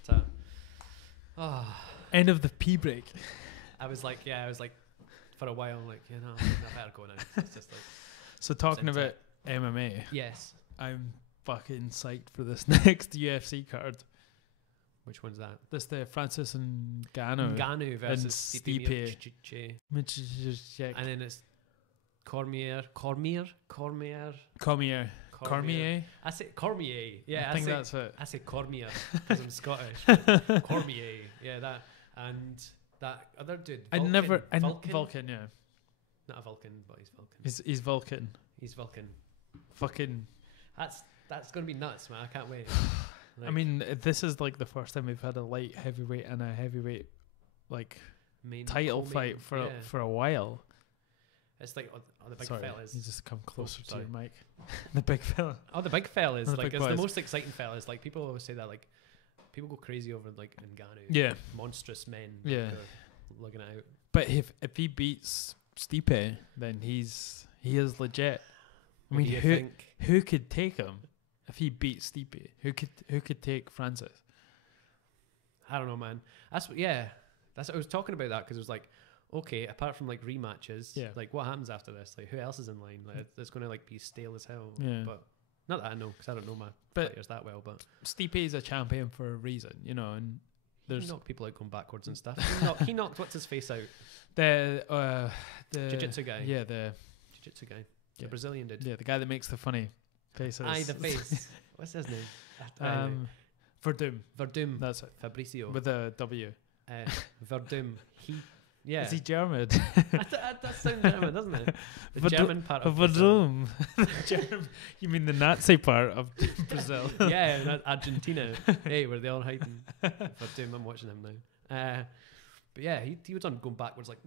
End of the pee break. I was like, for a while, like, I better go now. It's just like. So talking about MMA, Yes. I'm fucking psyched for this next UFC card. Which one's that? This the Francis and Ngannou versus Stipe. Miocic. And then it's Cormier. I say Cormier. Yeah, I think that's it. I say Cormier because I'm Scottish. Cormier. Yeah, that. And that other dude. Vulcan, yeah. Not a Vulcan, but he's Vulcan. He's Vulcan. He's Vulcan. Fucking. That's gonna be nuts, man. I can't wait. I mean, this is like the first time we've had a light heavyweight and a heavyweight like title fight for a while. It's like the big Sorry, fellas. you just come closer to your mic. The big fella. Oh, the big fellas. Like it's boys. the most exciting fellas. Like people always say that. Like people go crazy over like Ngannou. Yeah. Monstrous men. Yeah. Like, looking it out. But if he beats Stipe, then he is legit. I mean, who could take him if he beats Stipe? Who could take Francis? I don't know, man. That's I was talking about that because it was like, okay, apart from like rematches, like what happens after this? Like who else is in line? Like it's going to like be stale as hell. Yeah. But not that I know because I don't know my players that well. But Stipe is a champion for a reason, and he knocked people out going backwards and stuff. He knocked what's his face out. The jiu-jitsu guy. Yeah, the jiu-jitsu guy. The Brazilian dude. Yeah, the guy that makes the funny faces. Aye, the face. What's his name? Verdum. That's it. Fabricio. With a W. Verdum. Yeah. Is he German? that sounds German, doesn't it? The German part of Verdum. You mean the Nazi part of Brazil? Yeah, not Argentina. Hey, where they all hiding. Verdum, I'm watching him now. But yeah, he was on going backwards, like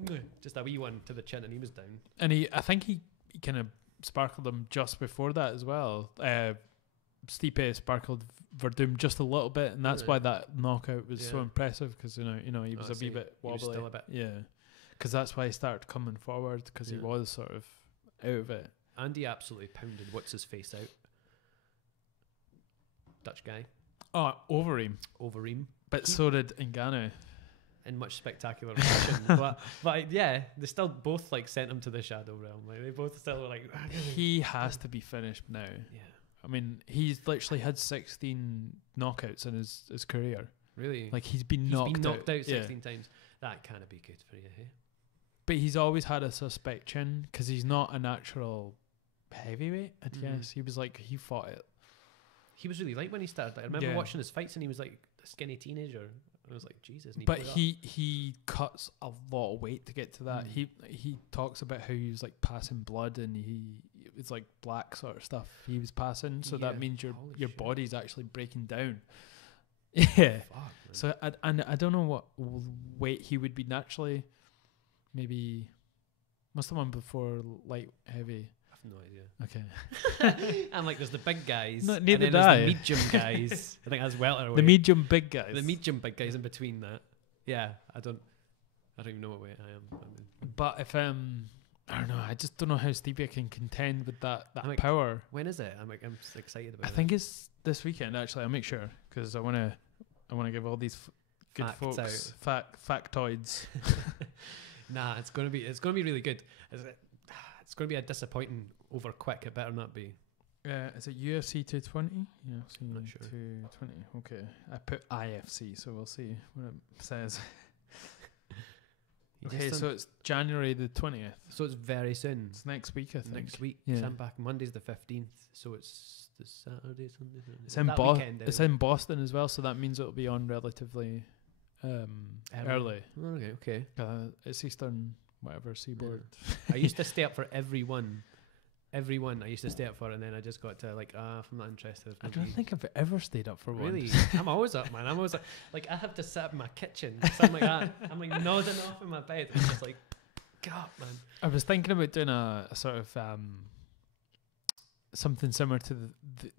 just a wee one to the chin, and he was down. And I think he kind of sparkled him just before that as well. Stipe sparkled Verdum just a little bit, and that's why that knockout was so impressive because he was a wee bit wobbly. He was still a bit. Yeah, because that's why he started coming forward because he was sort of out of it. And he absolutely pounded what's his face out. Dutch guy. Oh, over him. But so did Ngannou. In much spectacular fashion, but yeah, they still both like sent him to the shadow realm. Like they both still were like. He has to be finished now. Yeah. I mean, he's literally had 16 knockouts in his career. Really? Like he's been knocked out 16 times. That can't be good for you, hey? But he's always had a suspect chin because he's not a natural heavyweight. I guess he was like he fought it. He was really light when he started. Like, I remember watching his fights, and he was like a skinny teenager. I was like, Jesus. But he cuts a lot of weight to get to that. He talks about how he was like passing blood and it was like black sort of stuff he was passing. So that means your body's actually breaking down. Yeah. Fuck, so I don't know what weight he would be naturally. Maybe must have won before light heavy. I have no idea. Okay. I'm like, there's the big guys. No, and neither then there's the medium guys. I think that's welterweight. The medium big guys. The medium big guys in between that. Yeah, I don't even know what weight I am. But if I don't know. I just don't know how Stipe can contend with that like, power. When is it? I'm excited about it. I think it's this weekend. Actually, I'll make sure because I want to give all these good Facts folks factoids. Nah, it's gonna be really good. It's going to be a disappointing over quick. It better not be. Is it UFC 220? Yeah, I'm not sure. 220. Okay, I put IFC, so we'll see what it says. Okay, so it's January the 20th. So it's very soon. It's next week, I think. Next week. Yeah. So I'm back. Monday's the 15th. So it's the Saturday, Sunday. It's in Boston. It's in Boston as well, so that means it'll be on relatively early. Okay. It's Eastern, whatever, seaboard. Yeah. I used to stay up for every one I used to stay up for, and then I just got to like, if I'm not interested. I don't think I've ever stayed up for one. Really? I'm always up, man. I'm always like I have to sit up in my kitchen, something like that. I'm like nodding off in my bed. I'm just like, God, man. I was thinking about doing a sort of something similar to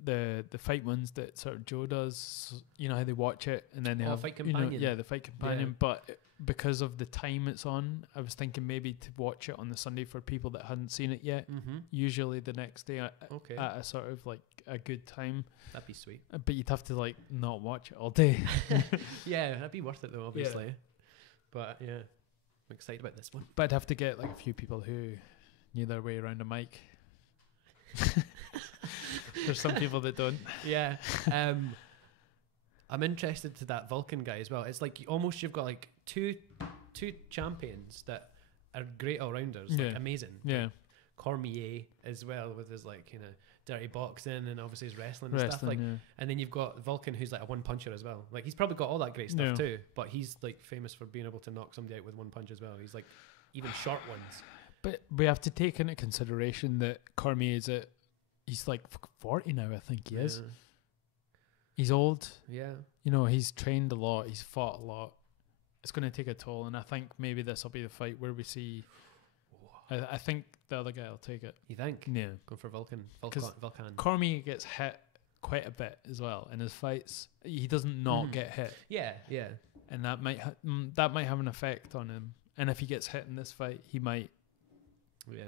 the fight ones that sort of Joe does. You know how they watch it and then they have Fight Companion. The Fight Companion. Yeah. But because of the time it's on, I was thinking maybe to watch it on the Sunday for people that hadn't seen it yet. Mm-hmm. Usually the next day at a sort of like a good time. That'd be sweet. But you'd have to like not watch it all day. Yeah, that'd be worth it though, obviously. Yeah. But yeah, I'm excited about this one. But I'd have to get like a few people who knew their way around a mic. There's some people that don't. Yeah. I'm interested to that Vulcan guy as well. It's like you've got like two champions that are great all rounders, like amazing. Yeah. Like Cormier as well with his like, you know, dirty boxing and obviously his wrestling and stuff. Like, and then you've got Vulcan who's like a one puncher as well. Like he's probably got all that great stuff too, but he's like famous for being able to knock somebody out with one punch as well. He's like even short ones. But we have to take into consideration that Cormier he's like 40 now, I think he is. He's old. Yeah. You know, he's trained a lot. He's fought a lot. It's going to take a toll, and I think maybe this will be the fight where we see. I think the other guy will take it. You think? Yeah. Go for Vulcan. Cormier gets hit quite a bit as well in his fights. He doesn't not get hit. Yeah, yeah. And that might have an effect on him. And if he gets hit in this fight, he might. Yeah.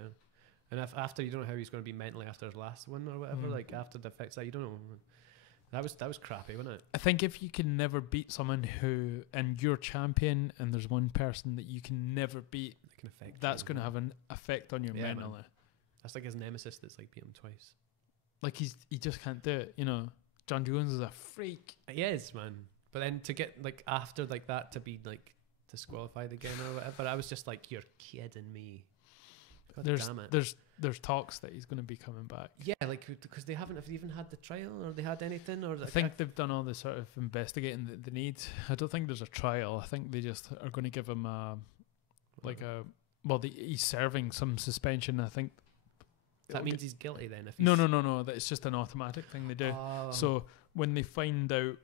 And after, you don't know how he's going to be mentally after his last one or whatever. Like after the effects that you don't know. That was crappy, wasn't it? I think if you can never beat someone and you're champion, and there's one person that you can never beat, it can affect. That's going to have an effect on your mentally. Man. That's like his nemesis that's like beat him twice. Like he just can't do it. You know, John Jones is a freak. He is, man. But then to get like after like that to be like disqualified again or whatever, I was just like, you're kidding me. God damn it. There's talks that he's going to be coming back. Yeah, like because they haven't even had the trial or they had anything, or I think they've done all the sort of investigating that they need. I don't think there's a trial. I think they just are going to give him he's serving some suspension. I think that means he's guilty then. If no, that's just an automatic thing they do. Oh. So when they find out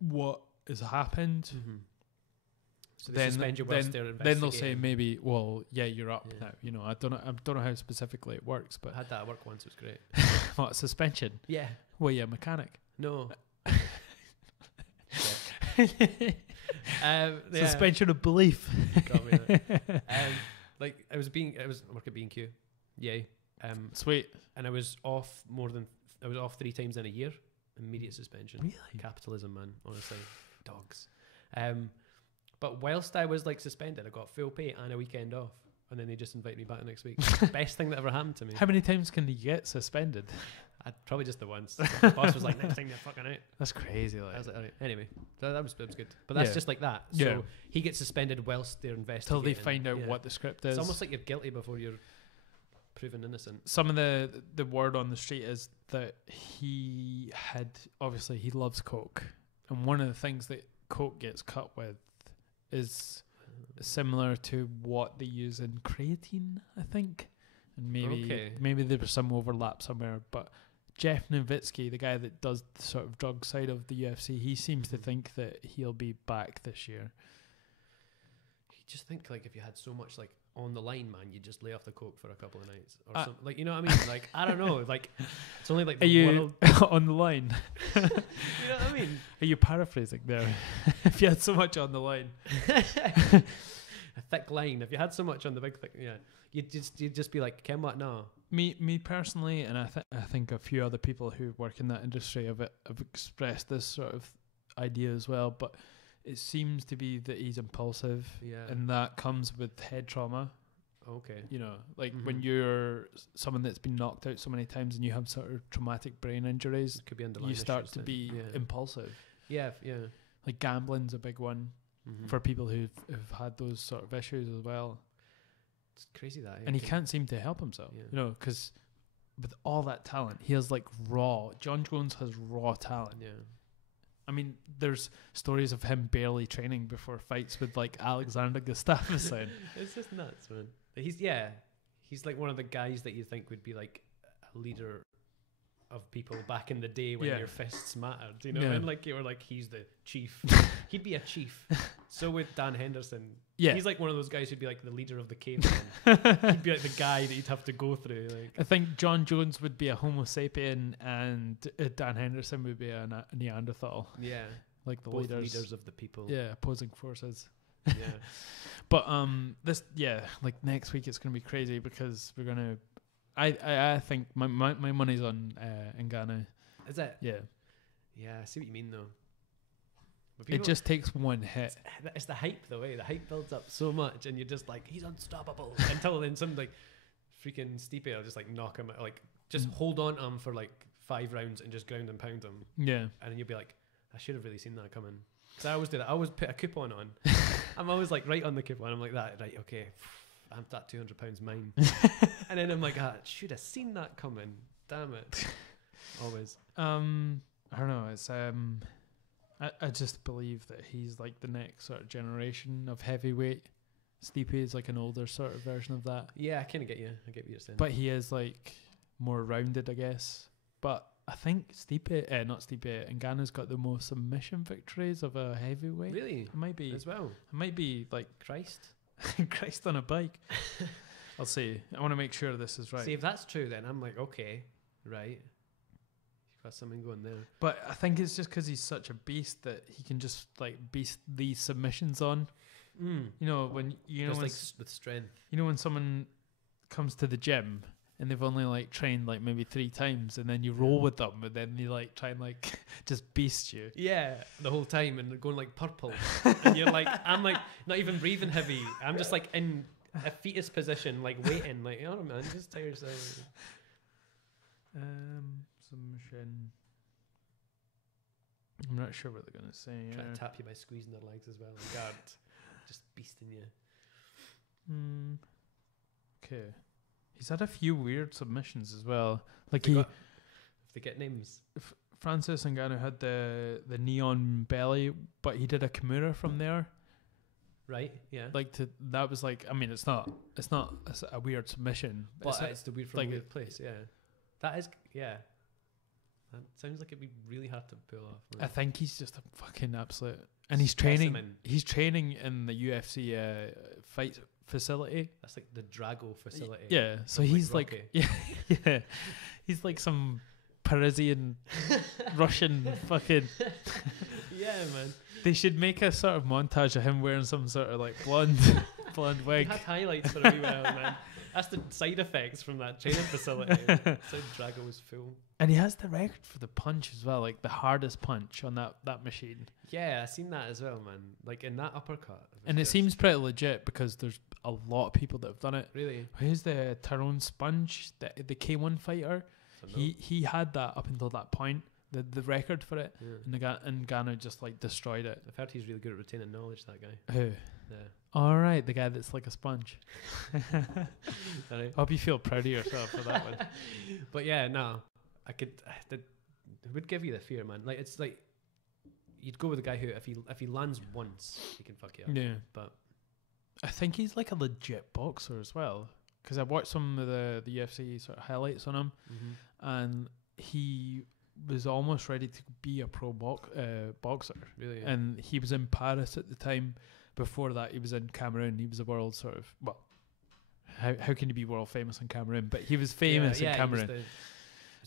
what has happened. Mm-hmm. So they suspend you whilst they're investigating. Then they'll say maybe, well, yeah, you're up now. You know, I don't know how specifically it works, but I had that at work once. It was great. What, suspension? Yeah. Were you a mechanic? No. Suspension of belief. Got me there. I was working at B&Q. Yay. Sweet. And I was off 3 times in a year. Immediate suspension. Really? Capitalism, man. Honestly, dogs. But whilst I was like suspended, I got full pay and a weekend off, and then they just invited me back next week. Best thing that ever happened to me. How many times can you get suspended? Probably just the once. The boss was like, "Next time you're fucking out." That's crazy. Like. I was like, all right. Anyway, that was good. But that's just like that. So he gets suspended whilst they're investigating. Till they find out what the script is. It's almost like you're guilty before you're proven innocent. Some of the word on the street is that he loves coke, and one of the things that coke gets cut with is similar to what they use in creatine, I think, and maybe there was some overlap somewhere. But Jeff Nowitzki, the guy that does the sort of drug side of the UFC, he seems to think that he'll be back this year. You just think like if you had so much like on the line, man, you just lay off the coke for a couple of nights or something. Like, you know what I mean? Like, I don't know. Like, it's only like the world on the line. You know what I mean? Are you paraphrasing there? If you had so much on the line, a thick line. If you had so much on the big thick, you'd just be like, "Ken, what now?" Me personally, and I think a few other people who work in that industry have expressed this sort of idea as well, but. It seems to be that he's impulsive, and that comes with head trauma. Okay. You know, like when you're someone that's been knocked out so many times and you have sort of traumatic brain injuries, it could be you start to be impulsive. Yeah. Like gambling's a big one for people who've had those sort of issues as well. It's crazy that. And he can't seem to help himself, you know, because with all that talent, he has like John Jones has raw talent. Yeah. I mean, there's stories of him barely training before fights with like Alexander Gustafsson. It's just nuts, man. He's like one of the guys that you think would be like a leader of people back in the day when your fists mattered. You know what I mean? Like you were like, he's the chief. He'd be a chief. So with Dan Henderson, he's like one of those guys who'd be like the leader of the cavemen. He'd be like the guy that you'd have to go through. Like, I think John Jones would be a Homo sapien, and Dan Henderson would be a Neanderthal. Yeah, like the both leaders of the people. Yeah, opposing forces. Yeah, but like next week it's gonna be crazy because we're gonna I think my money's on Ngannou. Is it? Yeah. Yeah, I see what you mean though. But It just takes one hit. It's the hype though, eh? The hype builds up so much, and you're just like, he's unstoppable. Until then, some like freaking Stipe will just like knock him, like just hold on to him for like 5 rounds and just ground and pound him. Yeah. And then you'll be like, I should have really seen that coming. Because I always do that. I always put a coupon on. I'm always like right on the coupon. I'm like that. Right, okay. I'm that £200 mine. And then I'm like, I should have seen that coming. Damn it. Always. I don't know. It's I just believe that he's like the next sort of generation of heavyweight. Stipe is like an older sort of version of that. Yeah, I kind of get you. I get what you're saying. But he is like more rounded, I guess. But I think Ngannou's got the most submission victories of a heavyweight. Really? It might be as well. It might be like Christ. Christ on a bike. I'll see. I want to make sure this is right. See, if that's true, then I'm like, okay, right. You've got something going there. But I think it's just because he's such a beast that he can just like beast these submissions on. You know, when just like with strength. You know when someone comes to the gym and they've only like trained like maybe 3 times, and then you roll with them, and then they like try and like just beast you. Yeah, the whole time, and they're going like purple, and you're like, I'm like not even breathing heavy. I'm just like in a fetus position, like waiting, like, oh man, just tire yourself. Submission. I'm not sure what they're gonna say. Try to tap you by squeezing their legs as well. God, just beasting you. Okay. He's had a few weird submissions as well. Like if they get names. Francis Ngannou had the neon belly, but he did a Kimura from there. Right. Yeah. Like that was like, I mean, it's not a weird submission, but it's the weird from like a weird place. Yeah. That is. Yeah. That sounds like it'd be really hard to pull off. Right? I think he's just a fucking absolute, and he's training. He's training in the UFC fight facility. That's like the Drago facility. Yeah, so he's like yeah, he's like some Parisian Russian fucking. Yeah, man. They should make a sort of montage of him wearing some sort of like blonde wig. He had highlights for a wee while, man. That's the side effects from that training facility. So Drago was full. And he has the record for the punch as well, like the hardest punch on that machine. Yeah, I seen that as well, man. Like in that uppercut. And it seems pretty legit because there's a lot of people that have done it. Really? Who's the Tyrone Sponge, the K1 fighter? He had that up until that point, the record for it. Yeah. And Ngannou just like destroyed it. I've heard he's really good at retaining knowledge, that guy. Who? Yeah. All right, the guy that's like a sponge. Hope you feel proud of yourself for that one. But yeah, no, it would give you the fear, man. Like it's like you'd go with a guy who if he lands once, he can fuck you up. Yeah, but I think he's like a legit boxer as well, because I watched some of the UFC sort of highlights on him, and he was almost ready to be a pro boxer. Really? And he was in Paris at the time. Before that, he was in Cameroon. He was a world sort of, well, how can you be world famous in Cameroon? But he was famous in Cameroon.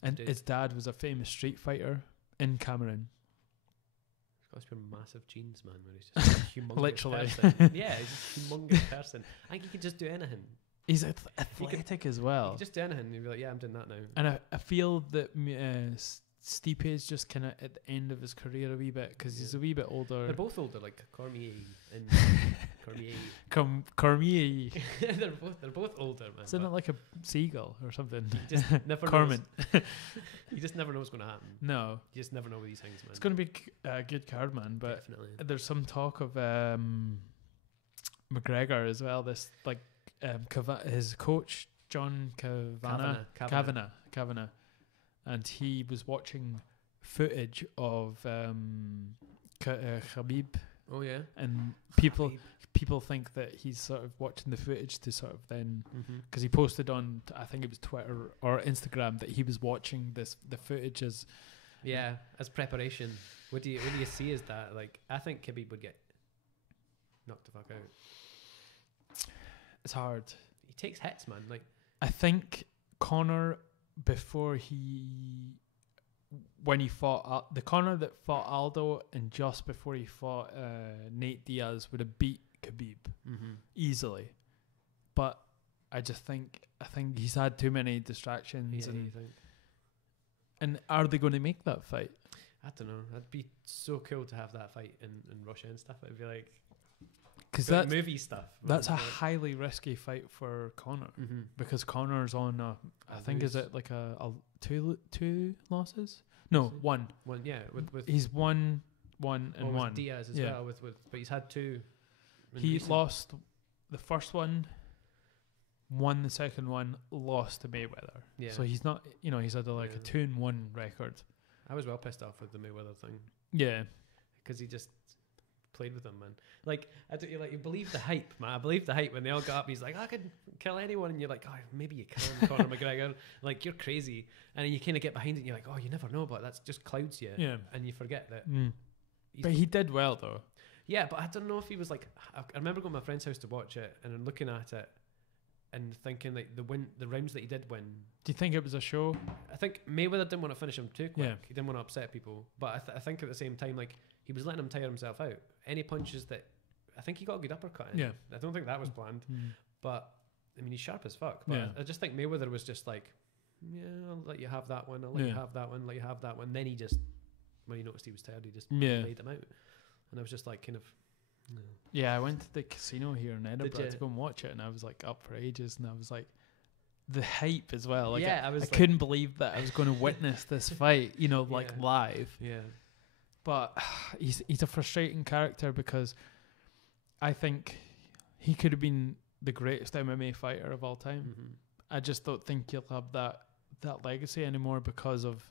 And his dad was a famous street fighter in Cameroon. He's got to be massive genes, man, where he's just a humongous literally person. Yeah, he's a humongous person. I think he can just do anything. He's athletic as well. He can just do anything. You'd be like, yeah, I'm doing that now. And I feel that Stipe is just kind of at the end of his career a wee bit, because he's a wee bit older. They're both older, like Cormier and Cormier. they're both older, man. Isn't it like a seagull or something? You just never Corman. You just never know what's going to happen. No, you just never know with these things, man. It's going to be a good card, man. But definitely. There's some talk of McGregor as well. This like his coach John Kavanagh. And he was watching footage of Khabib. Oh yeah. And people think that he's sort of watching the footage to sort of then, because he posted on, I think it was Twitter or Instagram, that he was watching the footage as preparation. What do you see as that? Like, I think Khabib would get knocked the fuck out. It's hard. He takes hits, man. Like, I think Conor, when he fought the Conor that fought Aldo, and just before he fought Nate Diaz, would have beat Khabib easily. But I think he's had too many distractions. Yeah, you think? And are they going to make that fight? I don't know. It'd be so cool to have that fight in Russia and stuff. It'd be like, because like that's movie stuff. That's a highly risky fight for Conor, because Conor's on I think is it like a two losses? No, one. One, yeah. With he's won one and with one. Diaz as well. But he's had two. He lost the first one, won the second one, lost to Mayweather. Yeah. So he's not, he's had a 2-1 record. I was well pissed off with the Mayweather thing. Yeah. Because he just played with him, man. Like, you believe the hype, man. I believe the hype when they all got up. He's like, I could kill anyone. And you're like, oh, maybe you can, Conor McGregor. Like, you're crazy. And you kind of get behind it and you're like, oh, you never know, but that's just clouds you. Yeah. And you forget that. But he did well, though. Yeah, but I don't know if he was like... I remember going to my friend's house to watch it and then looking at it and thinking, like, the rounds that he did win... Do you think it was a show? I think Mayweather didn't want to finish him too quick. Yeah. He didn't want to upset people. But I think at the same time, like, he was letting him tire himself out. Any punches that... I think he got a good uppercut in. Yeah. I don't think that was planned. But, I mean, he's sharp as fuck. But Yeah. I just think Mayweather was just like, yeah, I'll let you have that one. I'll let you have that one. Let you have that one. Then he just... When he noticed he was tired, he just laid him out. And I was just like, kind of... No. Yeah, I went to the casino here in Edinburgh you? to go and watch it, and I was like up for ages, and I was like, the hype as well. Like, yeah, I couldn't believe that I was going to witness this fight, live. Yeah. But he's a frustrating character because I think he could have been the greatest MMA fighter of all time. I just don't think he'll have that legacy anymore because of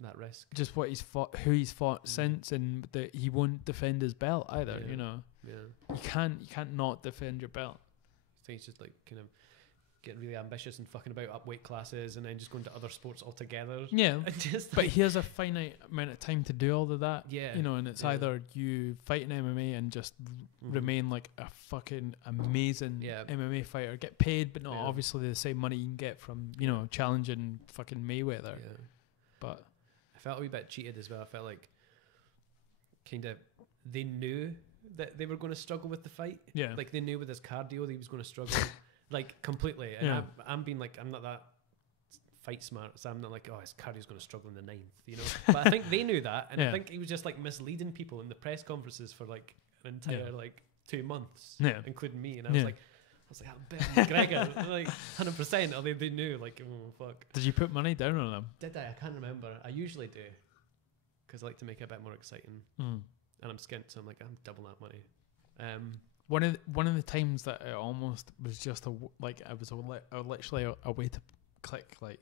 that risk. Just what he's fought, who he's fought since, and that he won't defend his belt either. Yeah. You can't not defend your belt. I think he's just like kind of getting really ambitious and fucking about up weight classes and then just going to other sports altogether. Yeah, but he has a finite amount of time to do all of that. Yeah, and it's either you fight in MMA and just remain like a fucking amazing MMA fighter, get paid, but not obviously the same money you can get from challenging fucking Mayweather. Yeah, but I felt a wee bit cheated as well. I felt like kind of they knew that they were going to struggle with the fight. Yeah, like they knew with his cardio that he was going to struggle. Like completely, and I'm being like, I'm not that fight smart, so I'm not like, oh, his cardio's going to struggle in the 9th, But I think they knew that, and I think he was just like misleading people in the press conferences for like an entire like 2 months, including me, and I was like, I bet McGregor, like 100%. Or they knew, like, oh fuck. Did you put money down on him? Did I? I can't remember. I usually do, because I like to make it a bit more exciting, and I'm skint, so I'm like, I'm double that money. One of the times that it almost was just literally a way to click like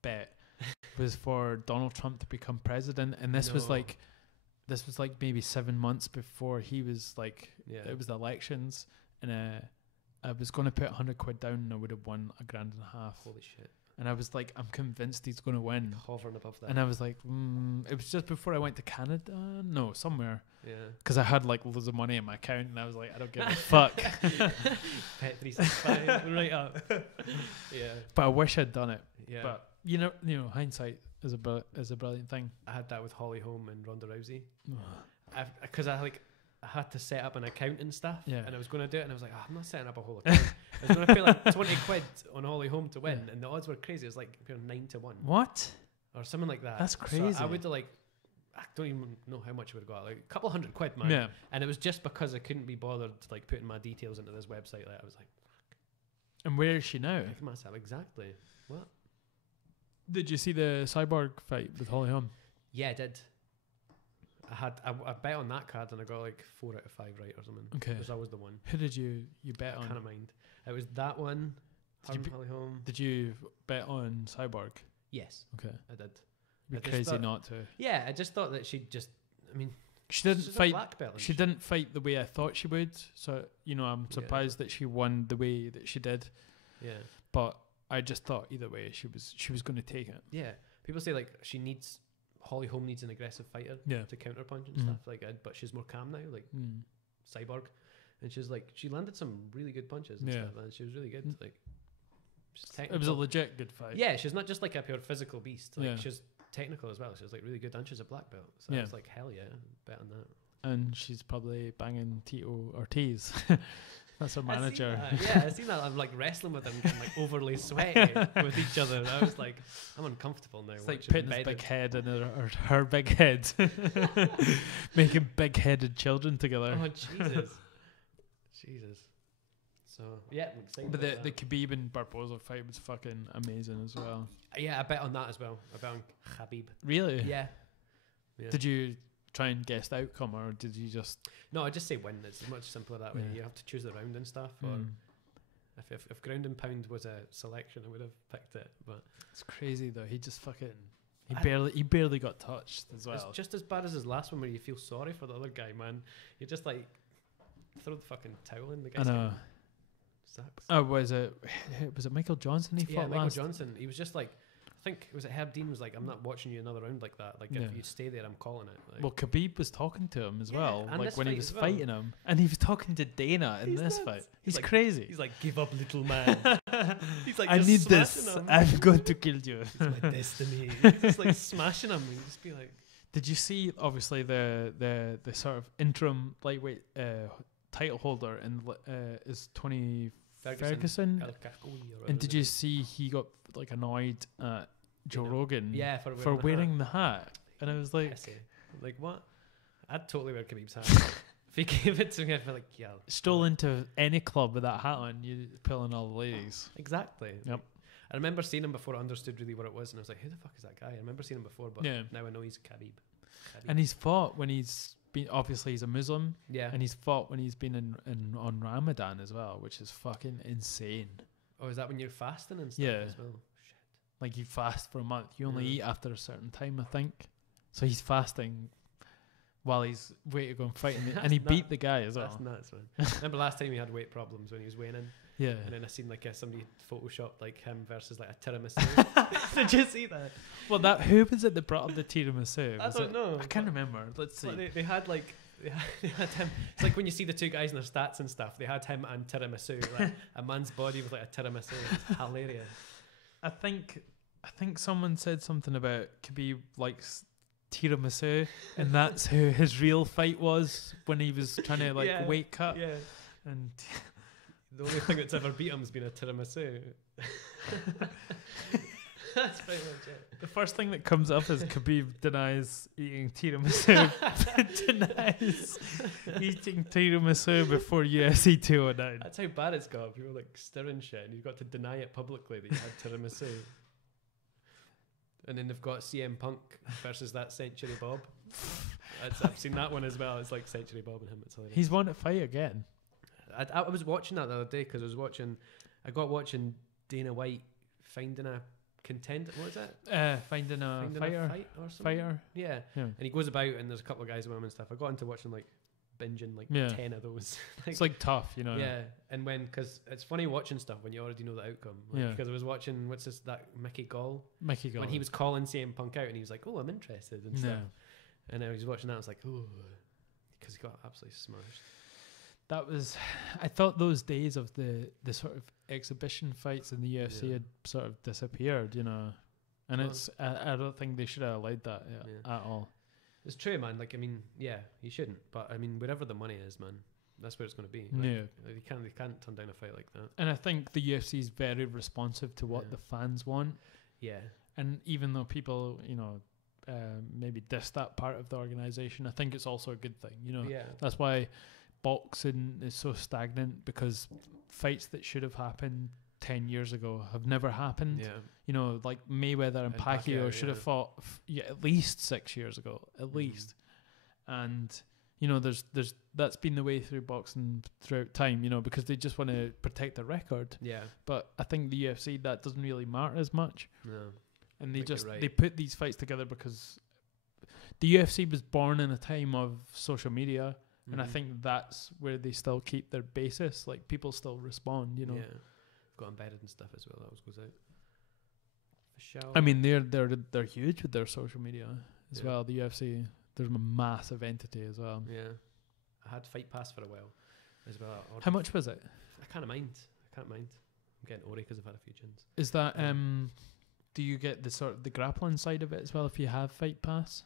bet was for Donald Trump to become president, and this was like maybe 7 months before he was like it was the elections, and I was going to put £100 down and I would have won $1.5 grand. Holy shit. And I was like, I'm convinced he's going to win. Hovering above that. And I was like, it was just before I went to Canada. No, somewhere. Yeah. Because I had like loads of money in my account, and I was like, I don't give a fuck. Bet 365 right up. Yeah. But I wish I'd done it. Yeah. But hindsight is a brilliant thing. I had that with Holly Holm and Ronda Rousey. Because I had to set up an account and stuff, and I was going to do it, and I was like, I'm not setting up a whole account. I was going to pay like 20 quid on Holly Holm to win, and the odds were crazy. It was like 9-1. What? Or something like that. That's crazy. So I would have I don't even know how much it would have got, like a couple £100, man. Yeah. And it was just because I couldn't be bothered like putting my details into this website. Like I was like, fuck. And where is she now? Myself exactly. What? Did you see the Cyborg fight with Holly Holm? Yeah, I did. I bet on that card and I got like 4 out of 5 right or something. Okay. Because that was the one. Who did you bet on? I can't mind. It was that one. Holly Holm. Did you bet on Cyborg? Yes. Okay. I did. You'd be crazy not to. Yeah, I just thought that she'd just. I mean, she didn't fight. Black belt, she didn't fight the way I thought she would. So I'm surprised that she won the way that she did. Yeah. But I just thought either way she was going to take it. Yeah. People say like Holly Holm needs an aggressive fighter to counterpunch and stuff like that, but she's more calm now, like Cyborg, and she landed some really good punches and stuff, and she was really good. Like, it was a legit good fight. Yeah, she's not just like a pure physical beast. Like she's technical as well. She's like really good, and she's a black belt. So I was like, hell yeah, bet on that. And she's probably banging Tito Ortiz. That's our manager. I seen that. I'm like wrestling with them, getting like overly sweaty with each other. And I was like, I'm uncomfortable now. It's like putting his big head in her big head, making big-headed children together. Oh Jesus. So yeah, I'm excited. But the Khabib and Barboza fight was fucking amazing as well. Yeah, I bet on that as well. I bet on Khabib. Really? Yeah. Did you try and guess the outcome, or did you just? No, I just say win. It's much simpler that way. You have to choose the round and stuff. Or if ground and pound was a selection, I would have picked it. But it's crazy though. He just fucking he barely got touched as well. It's just as bad as his last one, where you feel sorry for the other guy, man. You just like throw the fucking towel in. The guy's getting sucks. Oh, was it Michael Johnson he fought Michael last? Johnson. He was just like, I think it was Herb Dean was like, I'm not watching you another round like that. Like if you stay there, I'm calling it. Like, well, Khabib was talking to him as well, like when he was fighting him, and he was talking to Dana in this fight. He's like, crazy. He's like, give up, little man. He's like, I need this. Him. I'm going to kill you. It's my destiny. He's just like smashing him. And just be like. Did you see obviously the sort of interim lightweight title holder and is Tony Ferguson? And did you see he got like annoyed at Joe Rogan for wearing the hat? And I was like, what? I'd totally wear Khabib's hat. If he gave it to me, I'd be like, yeah. Stroll into any club with that hat on, you pull in all the ladies. Exactly. Yep. I remember seeing him before I understood really what it was, and I was like, who the fuck is that guy? I remember seeing him before, but now I know he's Khabib. And he's fought when he's been, obviously he's a Muslim, and he's fought when he's been in on Ramadan as well, which is fucking insane. Oh, is that when you're fasting and stuff as well? Shit. Like you fast for a month. You only eat after a certain time, I think. So he's fasting while he's waiting to go and fight, and he beat the guy as well. That's nuts, man. I remember last time he had weight problems when he was weighing in. Yeah. And then I seen like somebody photoshopped like him versus like a tiramisu. Did you see that? Well, who was it that brought up the tiramisu? I don't know. I can't remember. Let's see. They had like they had him. It's like when you see the two guys in their stats and stuff. They had him and tiramisu, like a man's body with like a tiramisu. It's hilarious. I think someone said something about Khabib likes tiramisu, and that's who his real fight was when he was trying to weight cut. Yeah. And the only thing that's ever beat him has been a tiramisu. That's pretty much it. The first thing that comes up is Khabib denies eating tiramisu. Denies eating tiramisu before UFC 209. That's how bad it's got. People like stirring shit, and you've got to deny it publicly that you had tiramisu. And then they've got CM Punk versus that Century Bob. I've seen that one as well. It's like Century Bob and him. It's hilarious. He's won to fight again. I was watching that the other day because I got watching Dana White finding a contender. What is it? Finding a fight or something. Fighter. Yeah. And he goes about and there's a couple of guys with him and stuff. I got into watching like binging like 10 of those. It's like tough, you know. Yeah. And because it's funny watching stuff when you already know the outcome. Because I was watching that Mickey Gall when he was calling CM Punk out and he was like, oh, I'm interested and stuff. And I was watching that. I was like, oh, because he got absolutely smashed. I thought those days of the sort of exhibition fights in the UFC had sort of disappeared, you know. And I don't think they should have allowed that at all. It's true, man. Like, I mean, you shouldn't. But I mean, wherever the money is, man, that's where it's going to be. Like, they can't turn down a fight like that. And I think the UFC is very responsive to what the fans want. Yeah. And even though people, you know, maybe diss that part of the organization, I think it's also a good thing, you know. Yeah. That's why boxing is so stagnant, because fights that should have happened 10 years ago have never happened. Yeah. You know, like Mayweather and Pacquiao should have fought at least 6 years ago, at least. And you know, there's that's been the way through boxing throughout time, you know, because they just want to protect their record. Yeah. But I think the UFC, that doesn't really matter as much. No. And they they put these fights together because the UFC was born in a time of social media. And I think that's where they still keep their basis. Like, people still respond, you know. Yeah, got embedded and stuff as well. That always goes out. For sure. I mean, they're huge with their social media as well. The UFC, they're a massive entity as well. Yeah, I had Fight Pass for a while as well. How much was it? I can't mind. I'm getting ori because I've had a few gins. Is that do you get the sort of the grappling side of it as well if you have Fight Pass?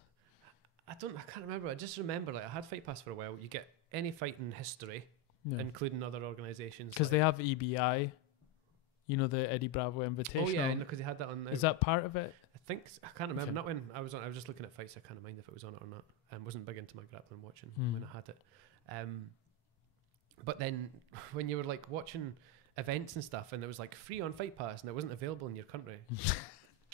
I can't remember. I just remember, like, I had Fight Pass for a while. You get any fight in history, including other organisations. Because they have EBI, you know, the Eddie Bravo Invitational. Oh yeah, because they had that on. Is that part of it? I think I can't remember. Okay. Not when I was on. I was just looking at fights. I can't mind if it was on it or not. I wasn't big into my grappling watching when I had it. But then when you were like watching events and stuff, and it was like free on Fight Pass, and it wasn't available in your country.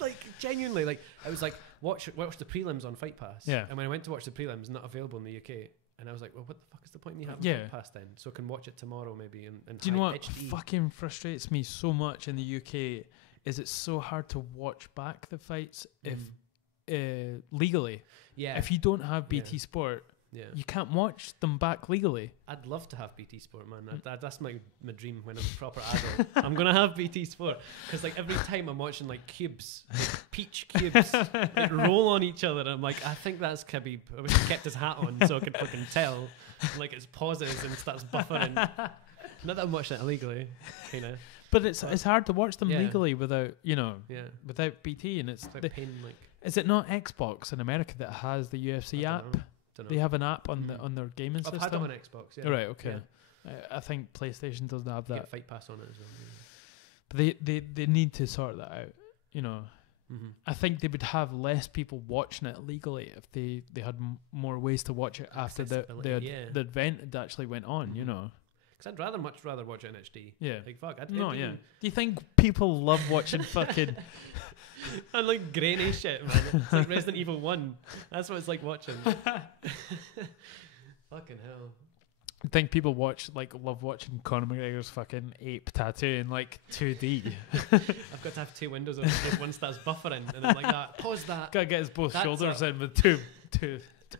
Like genuinely, like I was like watch the prelims on Fight Pass. Yeah. And when I went to watch the prelims, not available in the UK. And I was like, well, what the fuck is the point in me having Fight Pass then? So I can watch it tomorrow maybe. And do you know what HD. fucking frustrates me so much in the UK is it's so hard to watch back the fights if legally. Yeah. If you don't have BT Sport, you can't watch them back legally. I'd love to have BT Sport, man. That's my dream when I'm a proper adult. I'm gonna have BT Sport because like every time I'm watching like cubes, like peach cubes, like roll on each other. I'm like, I think that's Khabib. I wish he kept his hat on so I could fucking tell. Like it's pauses and starts buffering. Not that I'm watching it illegally, kind of. But it's hard to watch them legally without without BT, and it's pain, like. Is it not Xbox in America that has the UFC app? They have an app on their gaming system. I've had it on Xbox. Yeah. Right. Okay. Yeah. I think PlayStation doesn't have that. Get Fight Pass on it as well. Yeah. But they need to sort that out. You know. Mm-hmm. I think they would have less people watching it legally if they had more ways to watch it after the event had actually went on. Mm-hmm. You know. Because I'd much rather watch it in HD. Yeah. Like fuck. Do you think people love watching fucking? And like grainy shit, man. It's like Resident Evil 1. That's what it's like watching. Fucking hell. I think people love watching Conor McGregor's fucking ape tattoo in like 2D. I've got to have two windows open because one starts buffering and then like that. Pause that. Gotta get his both shoulders in with two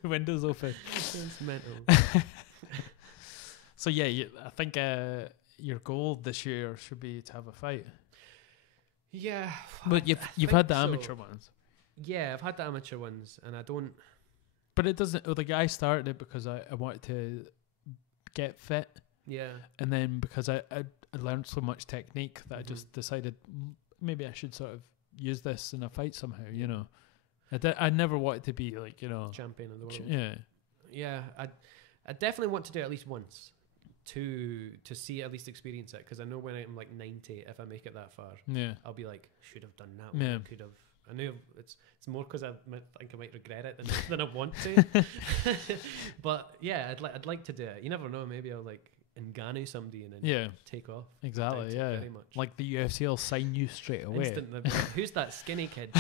windows open. It's mental. So yeah, I think your goal this year should be to have a fight. Yeah, but you've had the amateur ones. Yeah, I've had the amateur ones, and I don't. But it doesn't. Like I started it because I wanted to get fit. Yeah. And then because I learned so much technique that I just decided maybe I should sort of use this in a fight somehow. You know, I never wanted to be like champion of the world. Yeah. Yeah, I definitely want to do it at least once. To see at least experience it, because I know when I'm like 90, if I make it that far, I'll be like, should have done that. I could have. I know it's more because I think I might regret it than I want to. But yeah, I'd like to do it. You never know. Maybe I'll like Ngannou somebody and then take off. Exactly. Yeah. Very much. Like the UFC will sign you straight away. Instantly. Like, who's that skinny kid?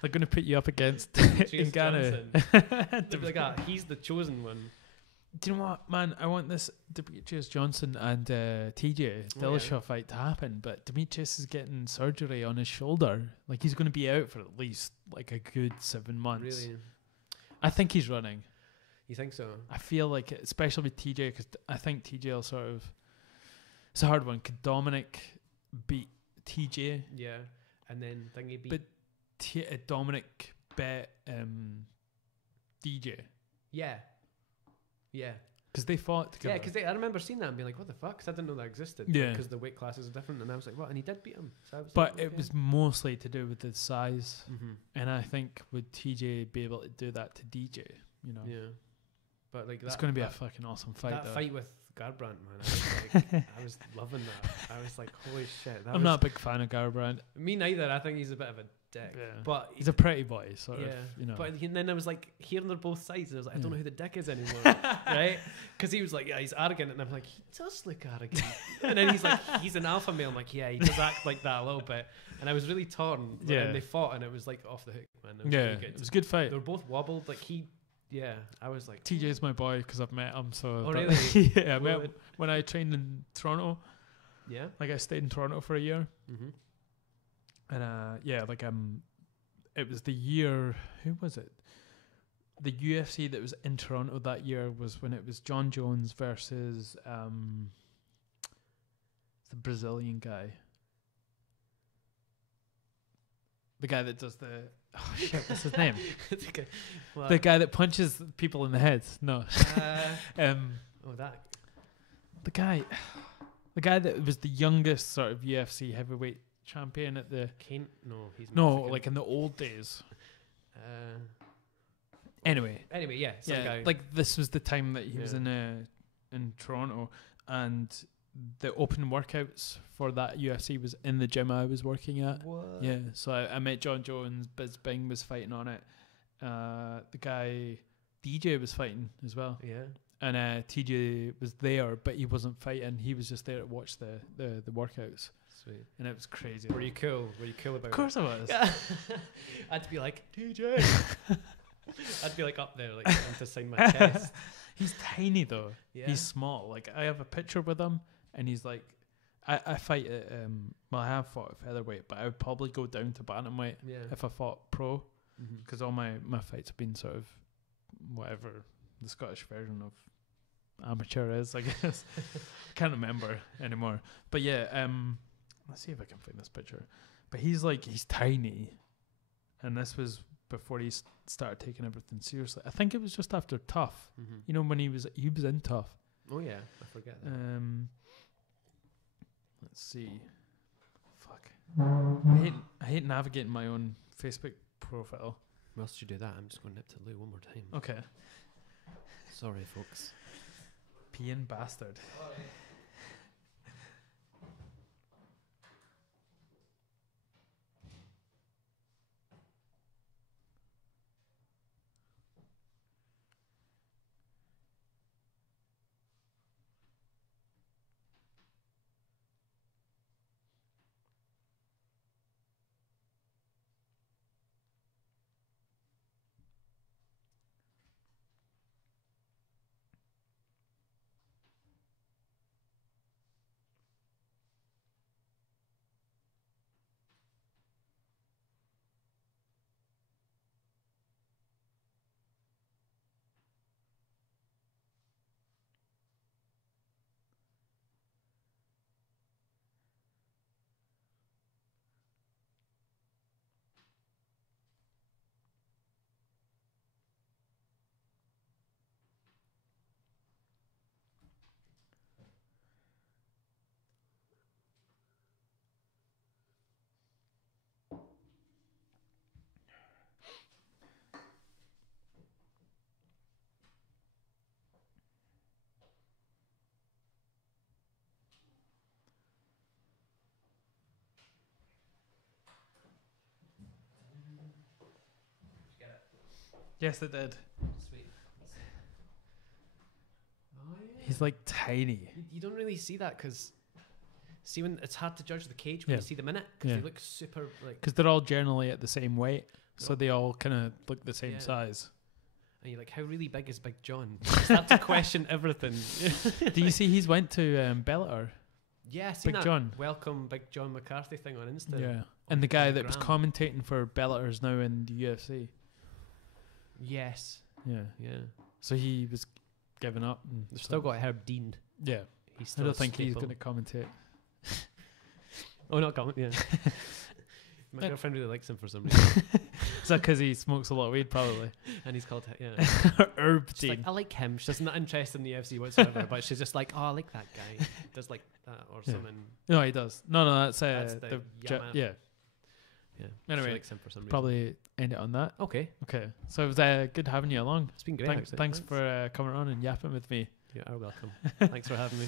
They're going to put you up against Ngannou. They'll be like, he's the chosen one. Do you know what, man? I want this Demetrius Johnson and TJ Dillashaw fight to happen, but Demetrius is getting surgery on his shoulder. Like he's going to be out for at least like a good 7 months. Really? I think he's running. You think so? I feel like, especially with TJ, because I think TJ will sort of. It's a hard one. Could Dominic beat TJ? Yeah, and then Thingy beat. But Dominic bet DJ. Yeah. Yeah. Because they fought together. Yeah, because I remember seeing that and being like, what the fuck? Because I didn't know that existed. Yeah. Because the weight classes are different. And I was like, what? And he did beat him. So I was but it was mostly to do with the size. Mm-hmm. And I think would TJ be able to do that to DJ, you know? Yeah. But like it's going to be a fucking awesome fight, that though. Fight with Garbrandt, man. I was loving that. I was like, holy shit. I'm not a big fan of Garbrandt. Me neither. I think he's a bit of a dick. Yeah. But he's a pretty boy, sort of, you know. But then I was like hearing their both sides, and I was like, I don't know who the dick is anymore, right? Because he was like, yeah, he's arrogant, and I'm like, he does look arrogant. And then he's like, he's an alpha male. I'm like, yeah, he does act like that a little bit. And I was really torn. Yeah. And they fought, and it was like off the hook, man. It was really good. It was a good fight. They were both wobbled, like yeah, I was like, TJ's my boy because I've met him. So oh really? Yeah, I met him when I trained in Toronto. Yeah, like I stayed in Toronto for a year. Mm-hmm. And it was the year. Who was it? The UFC that was in Toronto that year was when it was John Jones versus the Brazilian guy. The guy that does the oh shit, what's his name? The guy that punches people in the head. No. That. The guy that was the youngest sort of UFC heavyweight champion at the Kane? No, he's Mexican. Like in the old days. Anyway, yeah, guy. Like this was the time that he was in in Toronto, and the open workouts for that UFC was in the gym I was working at. What? Yeah, so I met John Jones. Biz Bing was fighting on it. The guy DJ was fighting as well. Yeah. And TJ was there, but he wasn't fighting. He was just there to watch the workouts. Sweet. And it was crazy. Were you cool? Were you cool about it? Of course I was. I'd be like, TJ. I'd be like up there, like trying to sign my chest. He's tiny though. Yeah. He's small. Like I have a picture with him, and he's like, I fight at well, I have fought at featherweight, but I would probably go down to bantamweight if I fought pro, because all my fights have been sort of whatever the Scottish version of amateur is, I guess. Can't remember anymore. But yeah, let's see if I can find this picture. But he's tiny, and this was before he started taking everything seriously. I think it was just after Tough. You know, when he was in Tough. Oh yeah, I forget that. Let's see. Fuck. I hate navigating my own Facebook profile. Whilst you do that, I'm just going to nip to the loo one more time. Okay. Sorry, folks. Peeing bastard. Yes, it did. Sweet. Oh, yeah. He's like tiny. You don't really see that because, see, when it's hard to judge the cage when you see them in it because they look super like. Because they're all generally at the same weight, so they all kind of look the same size. And you're like, how really big is Big John? You start to question everything. Do you see he's went to Bellator? Yeah, seen Big that John. Welcome Big John McCarthy thing on Insta. Yeah, and the guy that was commentating for Bellator is now in the UFC. Yes. Yeah. Yeah. So he was giving up. And They've still got Herb Dean. Yeah. He's I still don't think he's going to commentate. Oh, not comment. Yeah. My girlfriend really likes him for some reason. Is that because he smokes a lot of weed? Probably. And he's called Herb She's Dean. like, I like him. She's not interested in the UFC whatsoever, but she's just like, oh, I like that guy. Does like that or something. No, he does. No, that's the yeah. Yeah. Anyway, she likes him for some reason. probably end it on that. Okay. So it was good having you along. It's been great. Thanks for coming on and yapping with me. You are welcome. Thanks for having me.